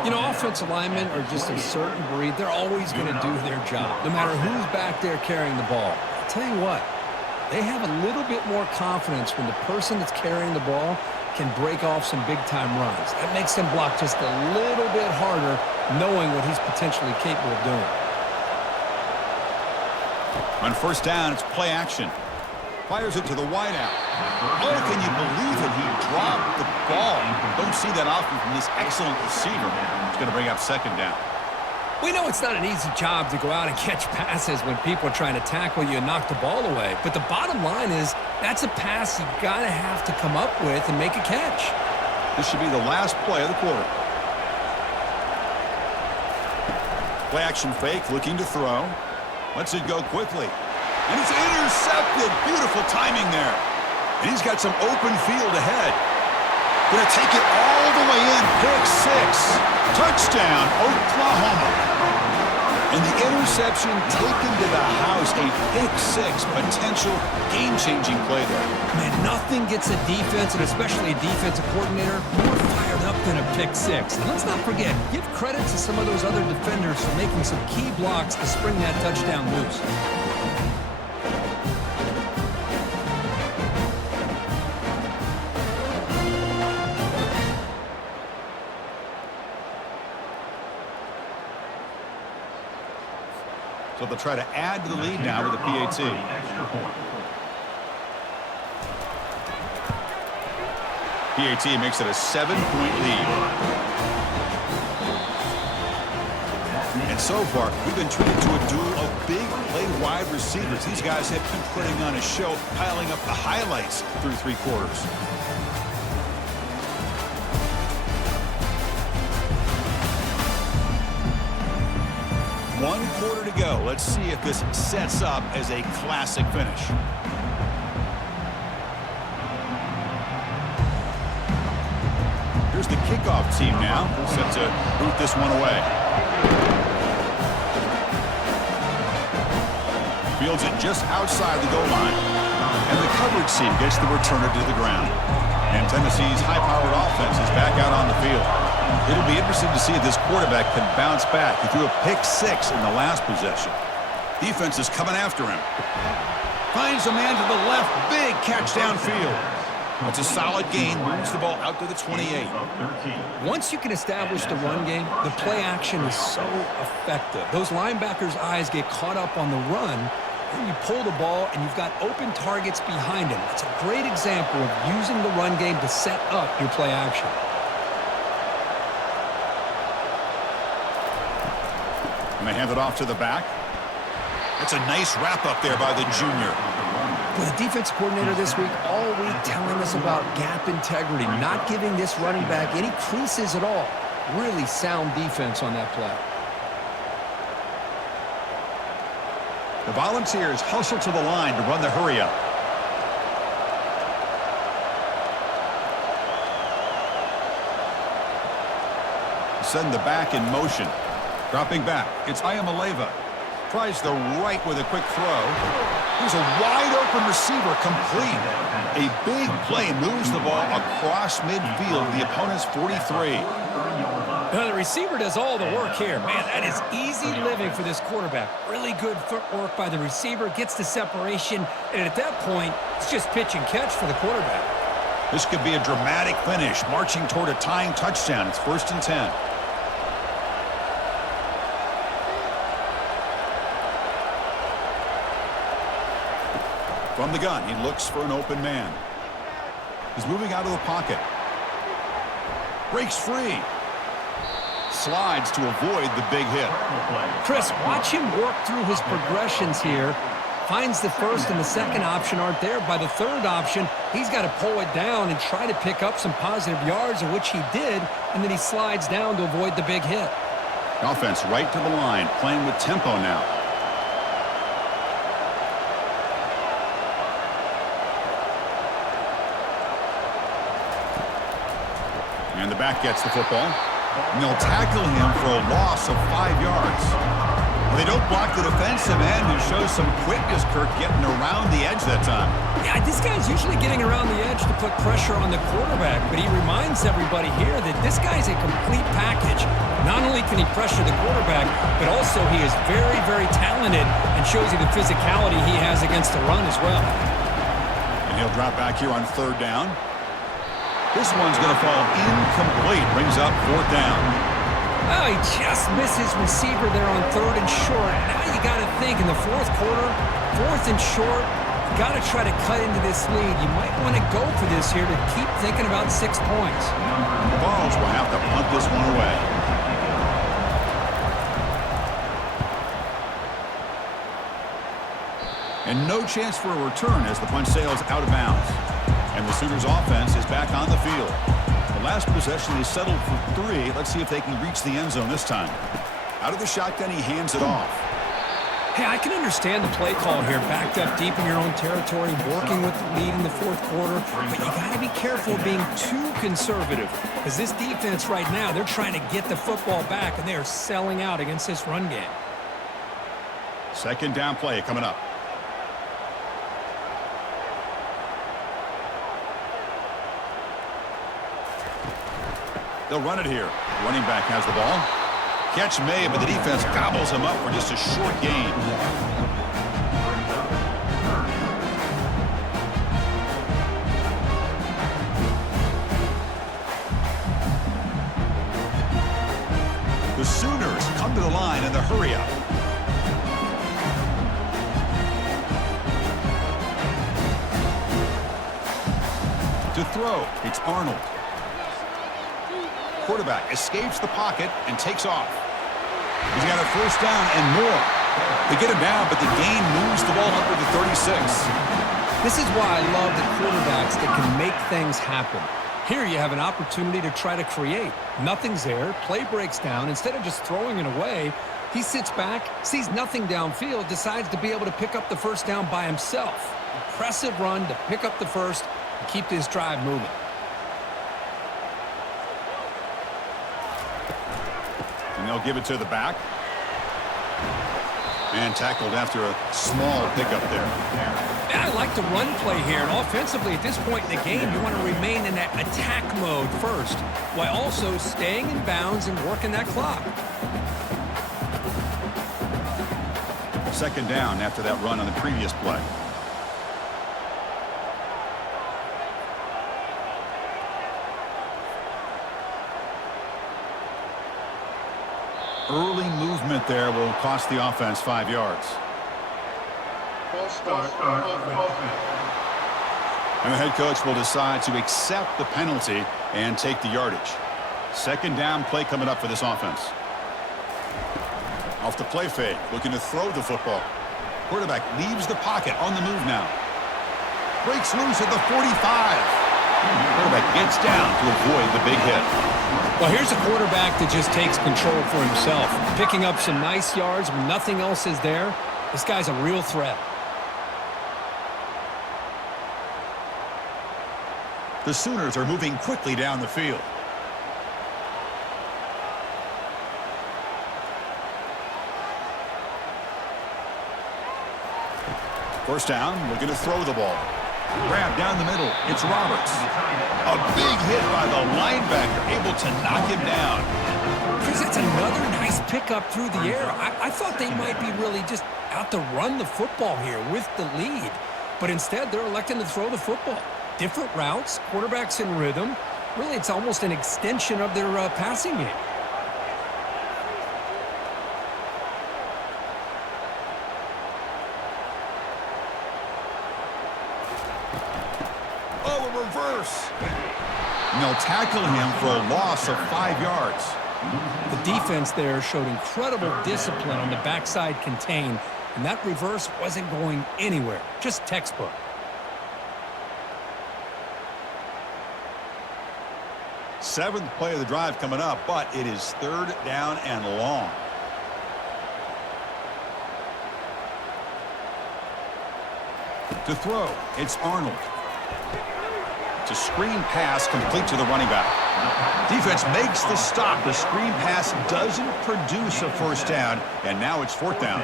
You know, offensive linemen are just a certain breed. They're always going to do their job, no matter who's back there carrying the ball. I'll tell you what, they have a little bit more confidence when the person that's carrying the ball can break off some big-time runs. That makes them block just a little bit harder, knowing what he's potentially capable of doing. On first down, it's play action. Fires it to the wideout. Oh, can you believe it? He dropped the ball. Don't see that often from this excellent receiver. He's going to bring up second down. We know it's not an easy job to go out and catch passes when people are trying to tackle you and knock the ball away. But the bottom line is that's a pass you got to have to come up with and make a catch. This should be the last play of the quarter. Play action fake, looking to throw. Lets it go quickly. And it's intercepted. Beautiful timing there. And he's got some open field ahead. Going to take it all the way in. Pick six. Touchdown, Oklahoma. And the interception taken to the house. A pick six. Potential game-changing play there. Man, nothing gets a defense, and especially a defensive coordinator, more fired up than a pick six. And let's not forget, give credit to some of those other defenders for making some key blocks to spring that touchdown loose. So they'll try to add to the lead now with a PAT. PAT makes it a 7-point lead. And so far, we've been treated to a duel of big play wide receivers. These guys have been putting on a show, piling up the highlights through three quarters. One quarter to go. Let's see if this sets up as a classic finish. Here's the kickoff team now, set to boot this one away. Fields it just outside the goal line. And the coverage team gets the returner to the ground. And Tennessee's high-powered offense is back out on the field. It'll be interesting to see if this quarterback can bounce back. He threw a pick six in the last possession. Defense is coming after him. Finds a man to the left. Big catch downfield. It's a solid gain. Moves the ball out to the 28. Once you can establish the run game, the play action is so effective. Those linebackers' eyes get caught up on the run, and you pull the ball, and you've got open targets behind him. It's a great example of using the run game to set up your play action. And they hand it off to the back. That's a nice wrap up there by the junior. Well, the defense coordinator this week all week telling us about gap integrity, not giving this running back any creases at all. Really sound defense on that play. The Volunteers hustle to the line to run the hurry up. Send the back in motion. Dropping back, it's Ayamaleva. Tries the right with a quick throw. Here's a wide-open receiver complete. A big play moves the ball across midfield, the opponent's 43. Now, the receiver does all the work here. Man, that is easy living for this quarterback. Really good footwork by the receiver, gets the separation, and at that point, it's just pitch and catch for the quarterback. This could be a dramatic finish, marching toward a tying touchdown. It's 1st and 10. From the gun, he looks for an open man. He's moving out of the pocket. Breaks free. Slides to avoid the big hit. Chris, watch him work through his progressions here. Finds the first and the second option aren't there. By the third option, he's got to pull it down and try to pick up some positive yards, of which he did, and then he slides down to avoid the big hit. Offense right to the line, playing with tempo now. And the back gets the football. And they'll tackle him for a loss of 5 yards. They don't block the defensive end, who shows some quickness, Kirk, getting around the edge that time. Yeah, this guy's usually getting around the edge to put pressure on the quarterback, but he reminds everybody here that this guy's a complete package. Not only can he pressure the quarterback, but also he is very, very talented and shows you the physicality he has against the run as well. And he'll drop back here on 3rd down. This one's going to fall incomplete. Brings up fourth down. Oh, he just misses receiver there on 3rd and short. Now you got to think in the fourth quarter, 4th and short, you got to try to cut into this lead. You might want to go for this here to keep thinking about 6 points. The Vols will have to punt this one away. And no chance for a return as the punt sails out of bounds. And the Sooners offense is back on the field. The last possession is settled for 3. Let's see if they can reach the end zone this time. Out of the shotgun, he hands it off. Hey, I can understand the play call here, backed up deep in your own territory, working with the lead in the fourth quarter, but you got to be careful of being too conservative because this defense right now, they're trying to get the football back, and they are selling out against this run game. Second down play coming up. They'll run it here. Running back has the ball. Catch made, but the defense gobbles him up for just a short gain. The Sooners come to the line in the hurry-up. To throw, it's Arnold. Quarterback escapes the pocket and takes off. He's got a first down and more. They get him down, but the gain moves the ball up to the 36. This is why I love the quarterbacks that can make things happen. Here you have an opportunity to try to create. Nothing's there. Play breaks down. Instead of just throwing it away, he sits back, sees nothing downfield, decides to be able to pick up the first down by himself. Impressive run to pick up the first and keep this drive moving. And they'll give it to the back. And tackled after a small pickup there. I like the run play here. And offensively, at this point in the game, you want to remain in that attack mode first, while also staying in bounds and working that clock. Second down after that run on the previous play. Early movement there will cost the offense 5 yards. False start offense. And the head coach will decide to accept the penalty and take the yardage. Second down play coming up for this offense. Off the play fake, looking to throw the football. Quarterback leaves the pocket on the move now. Breaks loose at the 45. Quarterback gets down to avoid the big hit. Well, here's a quarterback that just takes control for himself, picking up some nice yards when nothing else is there. This guy's a real threat. The Sooners are moving quickly down the field. First down, looking to throw the ball. Grab down the middle. It's Roberts. A big hit by the linebacker, able to knock him down. Chris, that's another nice pickup through the air. I thought they might be really just out to run the football here with the lead. But instead, they're electing to throw the football. Different routes, quarterbacks in rhythm. Really, it's almost an extension of their passing game. Oh, a reverse. And they'll tackle him for a loss of 5 yards. The defense there showed incredible discipline on the backside contain, and that reverse wasn't going anywhere. Just textbook. Seventh play of the drive coming up, but it is third down and long. To throw, it's Arnold. It's a screen pass complete to the running back. Defense makes the stop. The screen pass doesn't produce a first down, and now it's fourth down.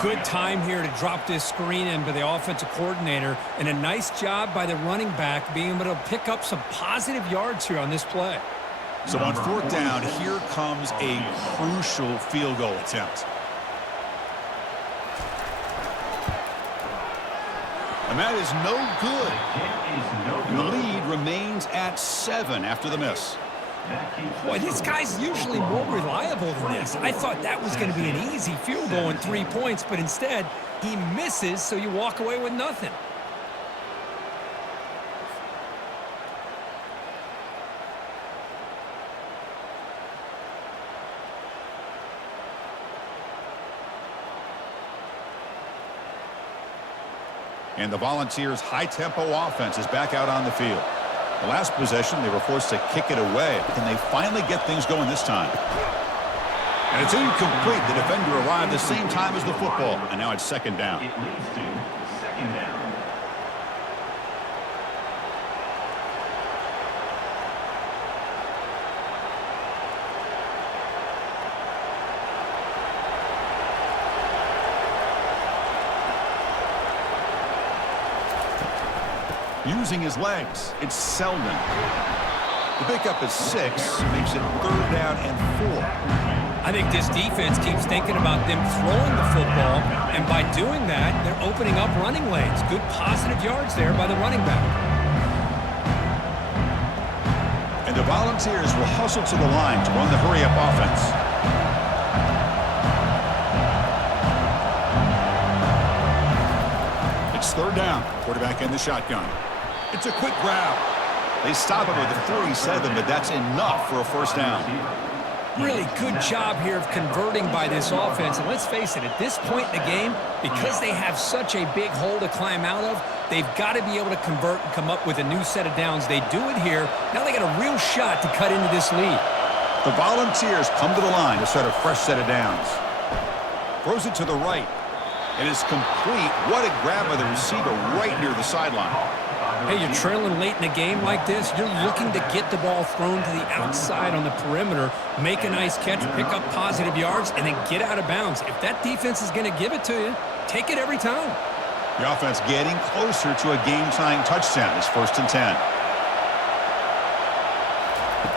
Good time here to drop this screen in by the offensive coordinator, and a nice job by the running back being able to pick up some positive yards here on this play. So on fourth down, here comes a crucial field goal attempt. And And that is no good. And the lead remains at 7 after the miss. Boy, this guy's usually more reliable than this. I thought that was going to be an easy field goal and 3 points, but instead he misses, so you walk away with nothing. And the Volunteers' high-tempo offense is back out on the field. The last possession, they were forced to kick it away. Can they finally get things going this time? And it's incomplete. The defender arrived the same time as the football, and now it's second down. It leads to second down. Using his legs, it's Selden. The pickup is 6, makes it 3rd down and 4. I think this defense keeps thinking about them throwing the football, and by doing that, they're opening up running lanes. Good positive yards there by the running back. And the Volunteers will hustle to the line to run the hurry-up offense. It's 3rd down. Quarterback in the shotgun. It's a quick grab. They stop him with a 47, but that's enough for a first down. Really good job here of converting by this offense. And let's face it, at this point in the game, because they have such a big hole to climb out of, they've got to be able to convert and come up with a new set of downs. They do it here. Now they got a real shot to cut into this lead. The Volunteers come to the line to start a fresh set of downs. Throws it to the right. It is complete. What a grab by the receiver right near the sideline. Hey, you're trailing late in a game like this, you're looking to get the ball thrown to the outside on the perimeter, make a nice catch, pick up positive yards, and then get out of bounds. If that defense is going to give it to you, take it every time. The offense getting closer to a game-tying touchdown. It's 1st and 10.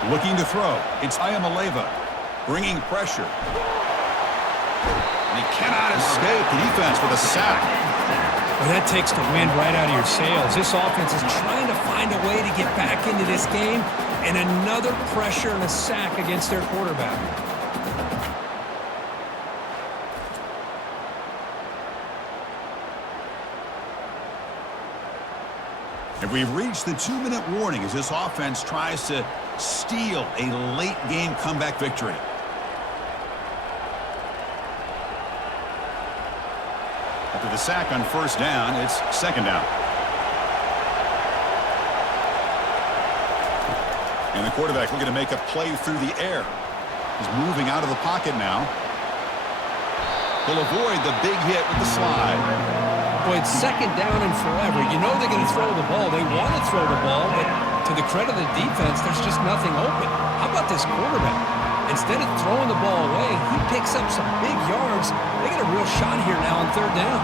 Looking to throw. It's Ayamaleva bringing pressure. And he cannot escape the defense with a sack. Well, that takes the wind right out of your sails. This offense is trying to find a way to get back into this game, and another pressure and a sack against their quarterback. And we've reached the 2-minute warning as this offense tries to steal a late-game comeback victory. After the sack on 1st down, it's 2nd down. And the quarterback looking to make a play through the air. He's moving out of the pocket now. He'll avoid the big hit with the slide. Boy, it's 2nd down and forever. You know they're going to throw the ball. They want to throw the ball, but to the credit of the defense, there's just nothing open. How about this quarterback? Instead of throwing the ball away, he picks up some big yards. They got a real shot here now on 3rd down.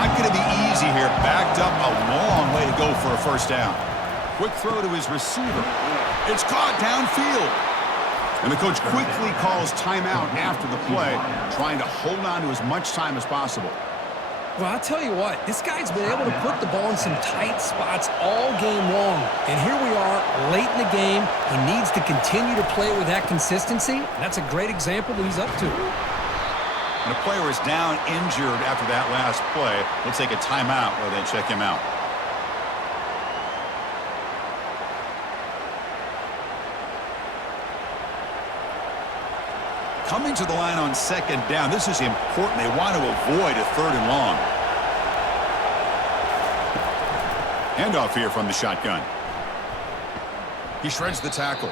Not going to be easy here. Backed up a long way to go for a 1st down. Quick throw to his receiver. It's caught downfield. And the coach quickly calls timeout after the play, trying to hold on to as much time as possible. Well, I'll tell you what, this guy's been able to put the ball in some tight spots all game long. And here we are, late in the game. He needs to continue to play with that consistency. That's a great example that he's up to. And a player is down injured after that last play. We'll take a timeout while they check him out. Coming to the line on 2nd down. This is important. They want to avoid a 3rd and long. Handoff here from the shotgun. He shreds the tackle.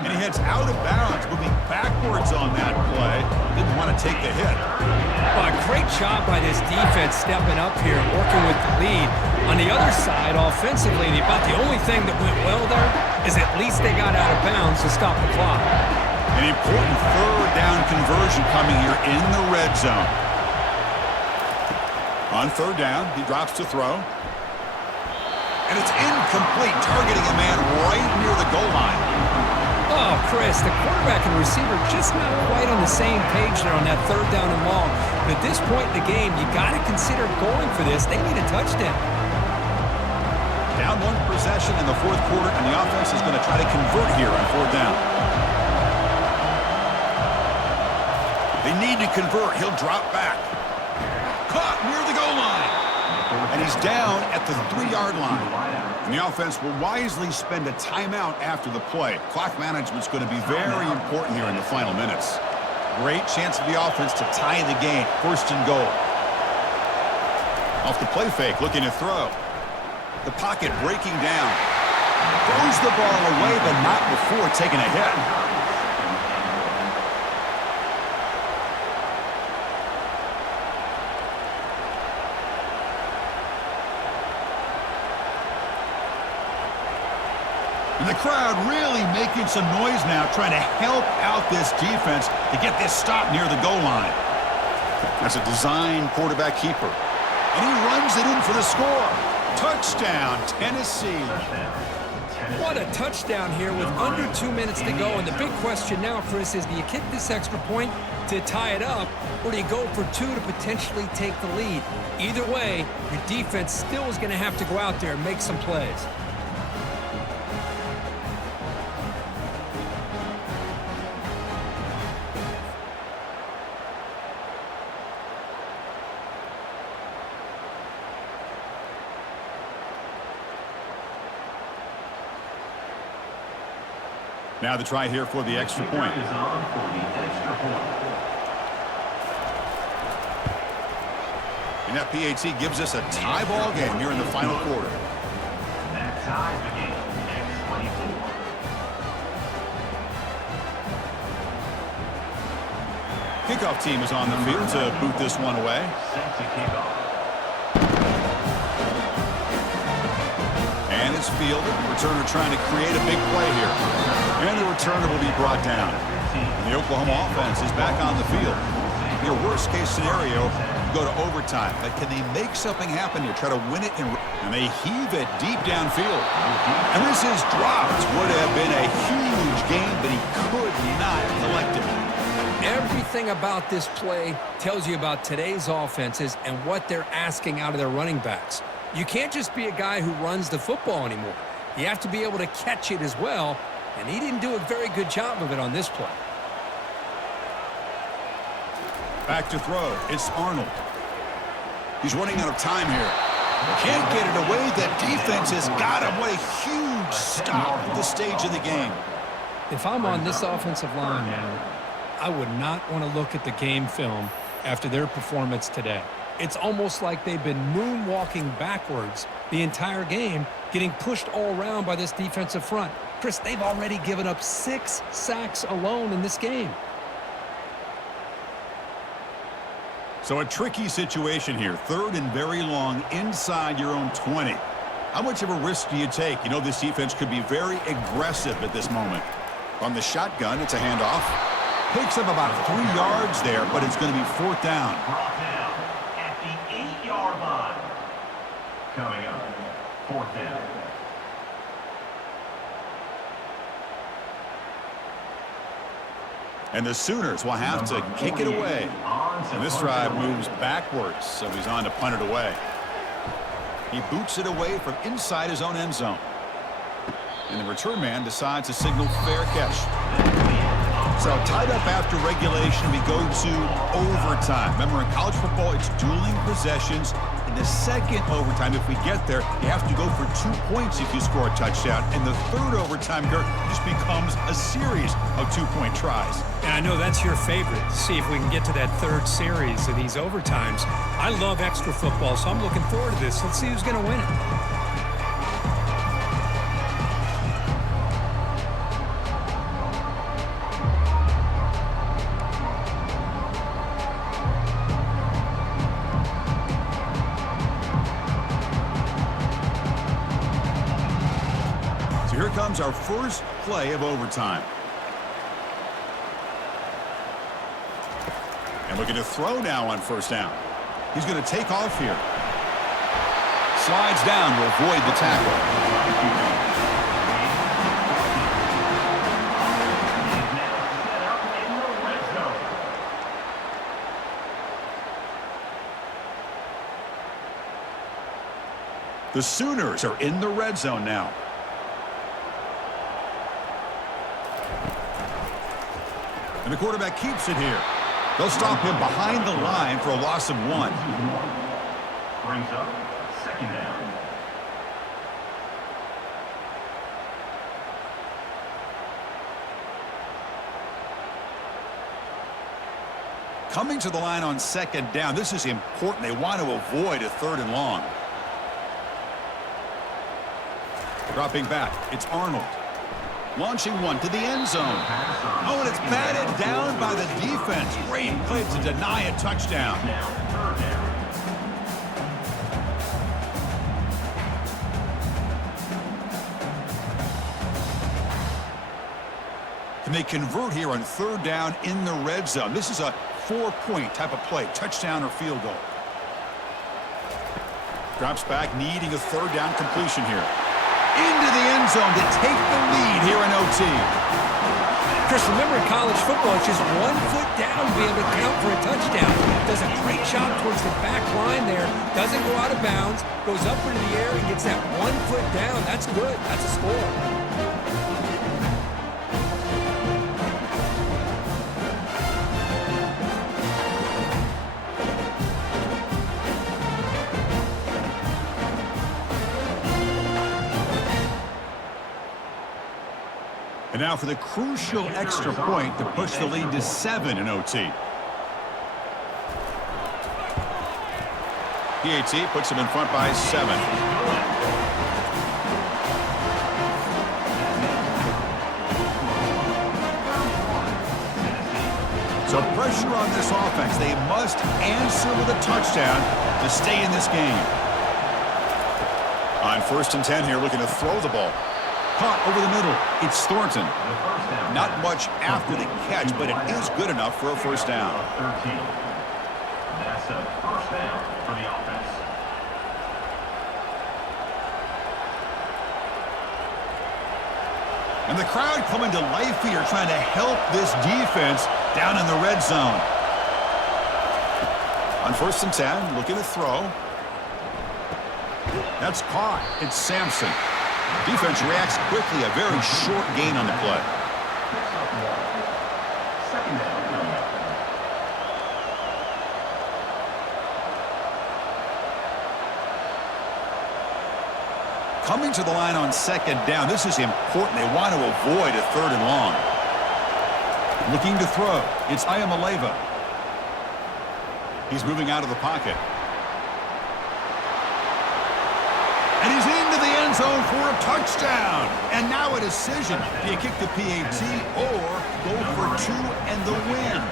And he heads out of bounds, moving backwards on that play. Didn't want to take the hit. Well, a great job by this defense stepping up here and working with the lead. On the other side, offensively, about the only thing that went well there is at least they got out of bounds to stop the clock. An important 3rd down conversion coming here in the red zone. On 3rd down, he drops to throw. And it's incomplete, targeting a man right near the goal line. Oh, Chris, the quarterback and receiver just not quite on the same page there on that third down and long. But at this point in the game, you got to consider going for this. They need a touchdown. Down one possession in the fourth quarter, and the offense is going to try to convert here on fourth down. They need to convert. He'll drop back. Caught near the goal line. And he's down at the 3-yard line. And the offense will wisely spend a timeout after the play. Clock management's going to be very important here in the final minutes. Great chance for the offense to tie the game. First and goal. Off the play fake, looking to throw. The pocket breaking down. Throws the ball away, but not before taking a hit. And the crowd really making some noise now, trying to help out this defense to get this stop near the goal line. That's a design quarterback keeper. And he runs it in for the score. Touchdown, Tennessee. What a touchdown here with under 2 minutes to go. And the big question now, Chris, is do you kick this extra point to tie it up, or do you go for 2 to potentially take the lead? Either way, your defense still is going to have to go out there and make some plays. Now the try here for the extra point. Is on for the extra point. And that PAT gives us a tie ball game here in the final quarter. That ties the game. X24. Kickoff team is on the field to boot this one away. Set to kick off. And it's fielded. Returner trying to create a big play here. And the returner will be brought down. And the Oklahoma offense is back on the field. Your worst case scenario, go to overtime. But can they make something happen here? Try to win it, and they heave it deep downfield. And this is dropped. Would have been a huge game, but he could not collect it. Everything about this play tells you about today's offenses and what they're asking out of their running backs. You can't just be a guy who runs the football anymore. You have to be able to catch it as well, and he didn't do a very good job of it on this play. Back to throw. It's Arnold. He's running out of time here. Can't get it away. The defense has got him. What a huge stop at this stage of the game. If I'm on this offensive line now, I would not want to look at the game film after their performance today. It's almost like they've been moonwalking backwards the entire game, getting pushed all around by this defensive front. Chris, they've already given up 6 sacks alone in this game. So a tricky situation here. Third and very long inside your own 20. How much of a risk do you take? You know this defense could be very aggressive at this moment. On the shotgun, it's a handoff. Picks up about 3 yards there, but it's going to be fourth down. Brought down at the 8-yard line. Coming up, fourth down. And the Sooners will have to kick it away. And this drive moves backwards, so he's on to punt it away. He boots it away from inside his own end zone. And the return man decides to signal fair catch. So tied up after regulation, we go to overtime. Remember, in college football, it's dueling possessions. In the second overtime, if we get there, you have to go for 2 points if you score a touchdown. And the third overtime, Kurt, just becomes a series of 2-point tries. And I know that's your favorite. See if we can get to that third series of these overtimes. I love extra football, so I'm looking forward to this. Let's see who's going to win it. Here comes our first play of overtime. And looking to throw now on first down. He's going to take off here. Slides down to avoid the tackle. The Sooners are in the red zone now. And the quarterback keeps it here. They'll stop him behind the line for a loss of 1. Brings up second down. Coming to the line on second down. This is important. They want to avoid a 3rd and long. Dropping back. It's Arnold. Launching one to the end zone. Oh, and it's batted down by the defense. Great play to deny a touchdown. Now third down. Can they convert here on 3rd down in the red zone? This is a 4-point type of play, touchdown or field goal. Drops back, needing a 3rd down completion here. Into the end zone to take the lead here in OT. Chris, remember in college football, it's just 1 foot down to be able to count for a touchdown. Does a great job towards the back line there. Doesn't go out of bounds. Goes up into the air and gets that 1 foot down. That's good. That's a score. And now for the crucial extra point to push the lead to 7 in OT. PAT puts them in front by 7. So pressure on this offense. They must answer with a touchdown to stay in this game. On 1st and 10 here, looking to throw the ball. Caught over the middle. It's Thornton. Not much after the catch, but it is good enough for a 1st down. 13. That's a 1st down for the offense. And the crowd coming to life here, trying to help this defense down in the red zone. On 1st and 10, looking to throw. That's caught. It's Sampson. Defense reacts quickly. A very short gain on the play. Second down. Coming to the line on 2nd down. This is important. They want to avoid a 3rd and long. Looking to throw. It's Ayamaleva. He's moving out of the pocket. And he's into the end zone for a touchdown. And now a decision. Do you kick the PAT or go for 2 and the win?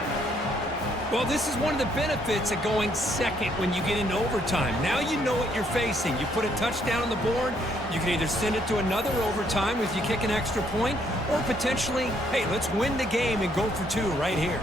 Well, this is one of the benefits of going second when you get into overtime. Now you know what you're facing. You put a touchdown on the board, you can either send it to another overtime if you kick an extra point, or potentially, hey, let's win the game and go for 2 right here.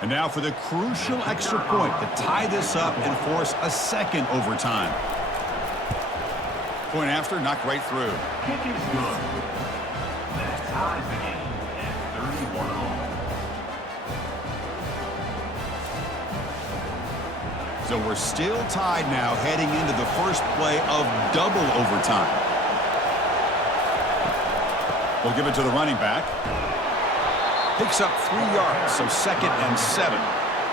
And now for the crucial extra point to tie this up and force a 2nd overtime. Point after, knocked right through. Kick is good. That ties the game at 31 all. So we're still tied now heading into the first play of double overtime. We'll give it to the running back. Picks up 3 yards, so 2nd and 7.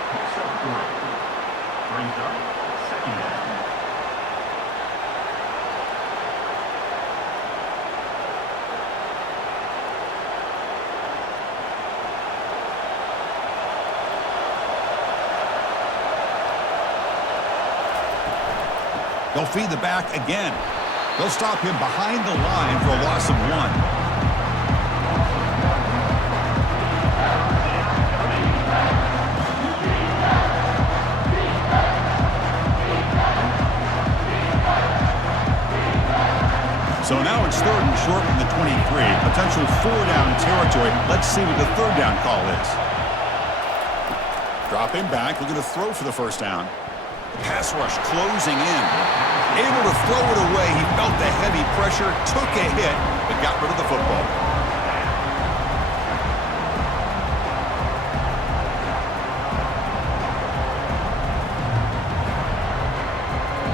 Picks up 3. Brings up second down. They'll feed the back again. They'll stop him behind the line for a loss of 1. So now it's 3rd and short from the 23. Potential 4-down territory. Let's see what the 3rd down call is. Dropping back, looking to throw for the first down. The pass rush closing in. Able to throw it away. He felt the heavy pressure, took a hit, but got rid of the football.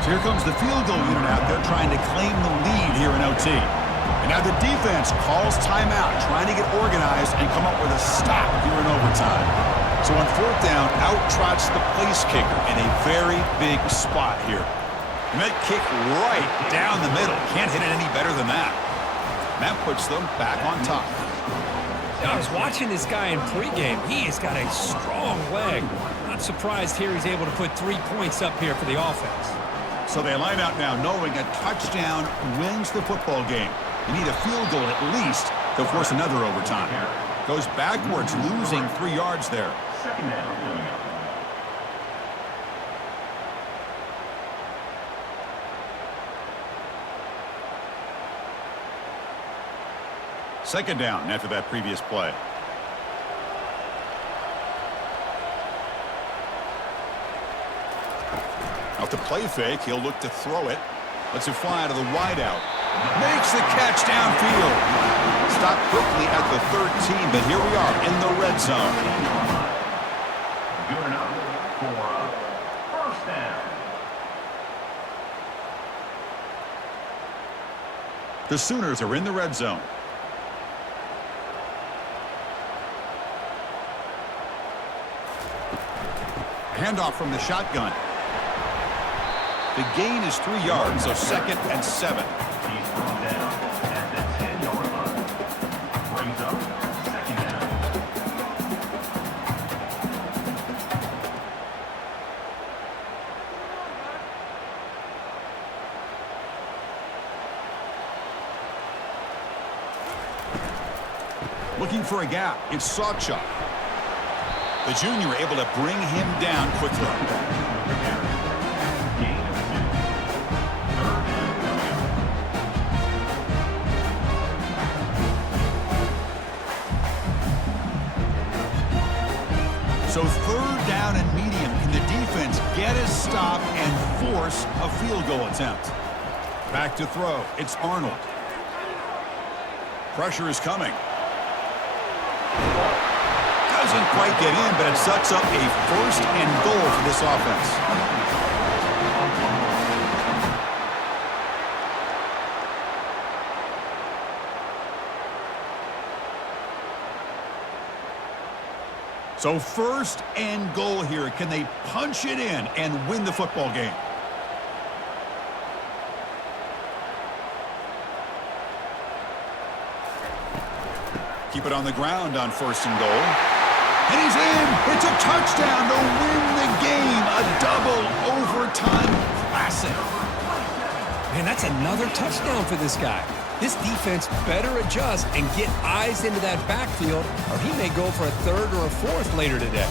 So here comes the field goal unit out there trying to claim the lead here in OT. And now the defense calls timeout, trying to get organized and come up with a stop here in overtime. So on fourth down, out trots the place kicker in a very big spot here. And that kick right down the middle. Can't hit it any better than that. And that puts them back on top. I was watching this guy in pregame. He has got a strong leg. Not surprised here he's able to put 3 points up here for the offense. So they line out now knowing a touchdown wins the football game. You need a field goal at least to force another overtime. Goes backwards, losing 3 yards there. Second down coming up. Second down after that previous play. Off the play fake, he'll look to throw it. Lets it fly out of the wideout. Makes the catch downfield. Stopped quickly at the 13, but here we are in the red zone. Good enough for a first down. The Sooners are in the red zone. Handoff from the shotgun. The gain is 3 yards, so 2nd and 7. He's brought down at the 10-yard line. Brings up second down. Looking for a gap. It's Sawchuk. The junior able to bring him down quickly. Gain of 2. Third down coming up. So third down and medium. Can the defense get a stop and force a field goal attempt? Back to throw. It's Arnold. Pressure is coming. Doesn't quite get in, but it sets up a first and goal for this offense. So first and goal here. Can they punch it in and win the football game? Keep it on the ground on first and goal. And he's in. It's a touchdown to win the game. A double overtime classic. Man, that's another touchdown for this guy. This defense better adjust and get eyes into that backfield, or he may go for a third or a fourth later today.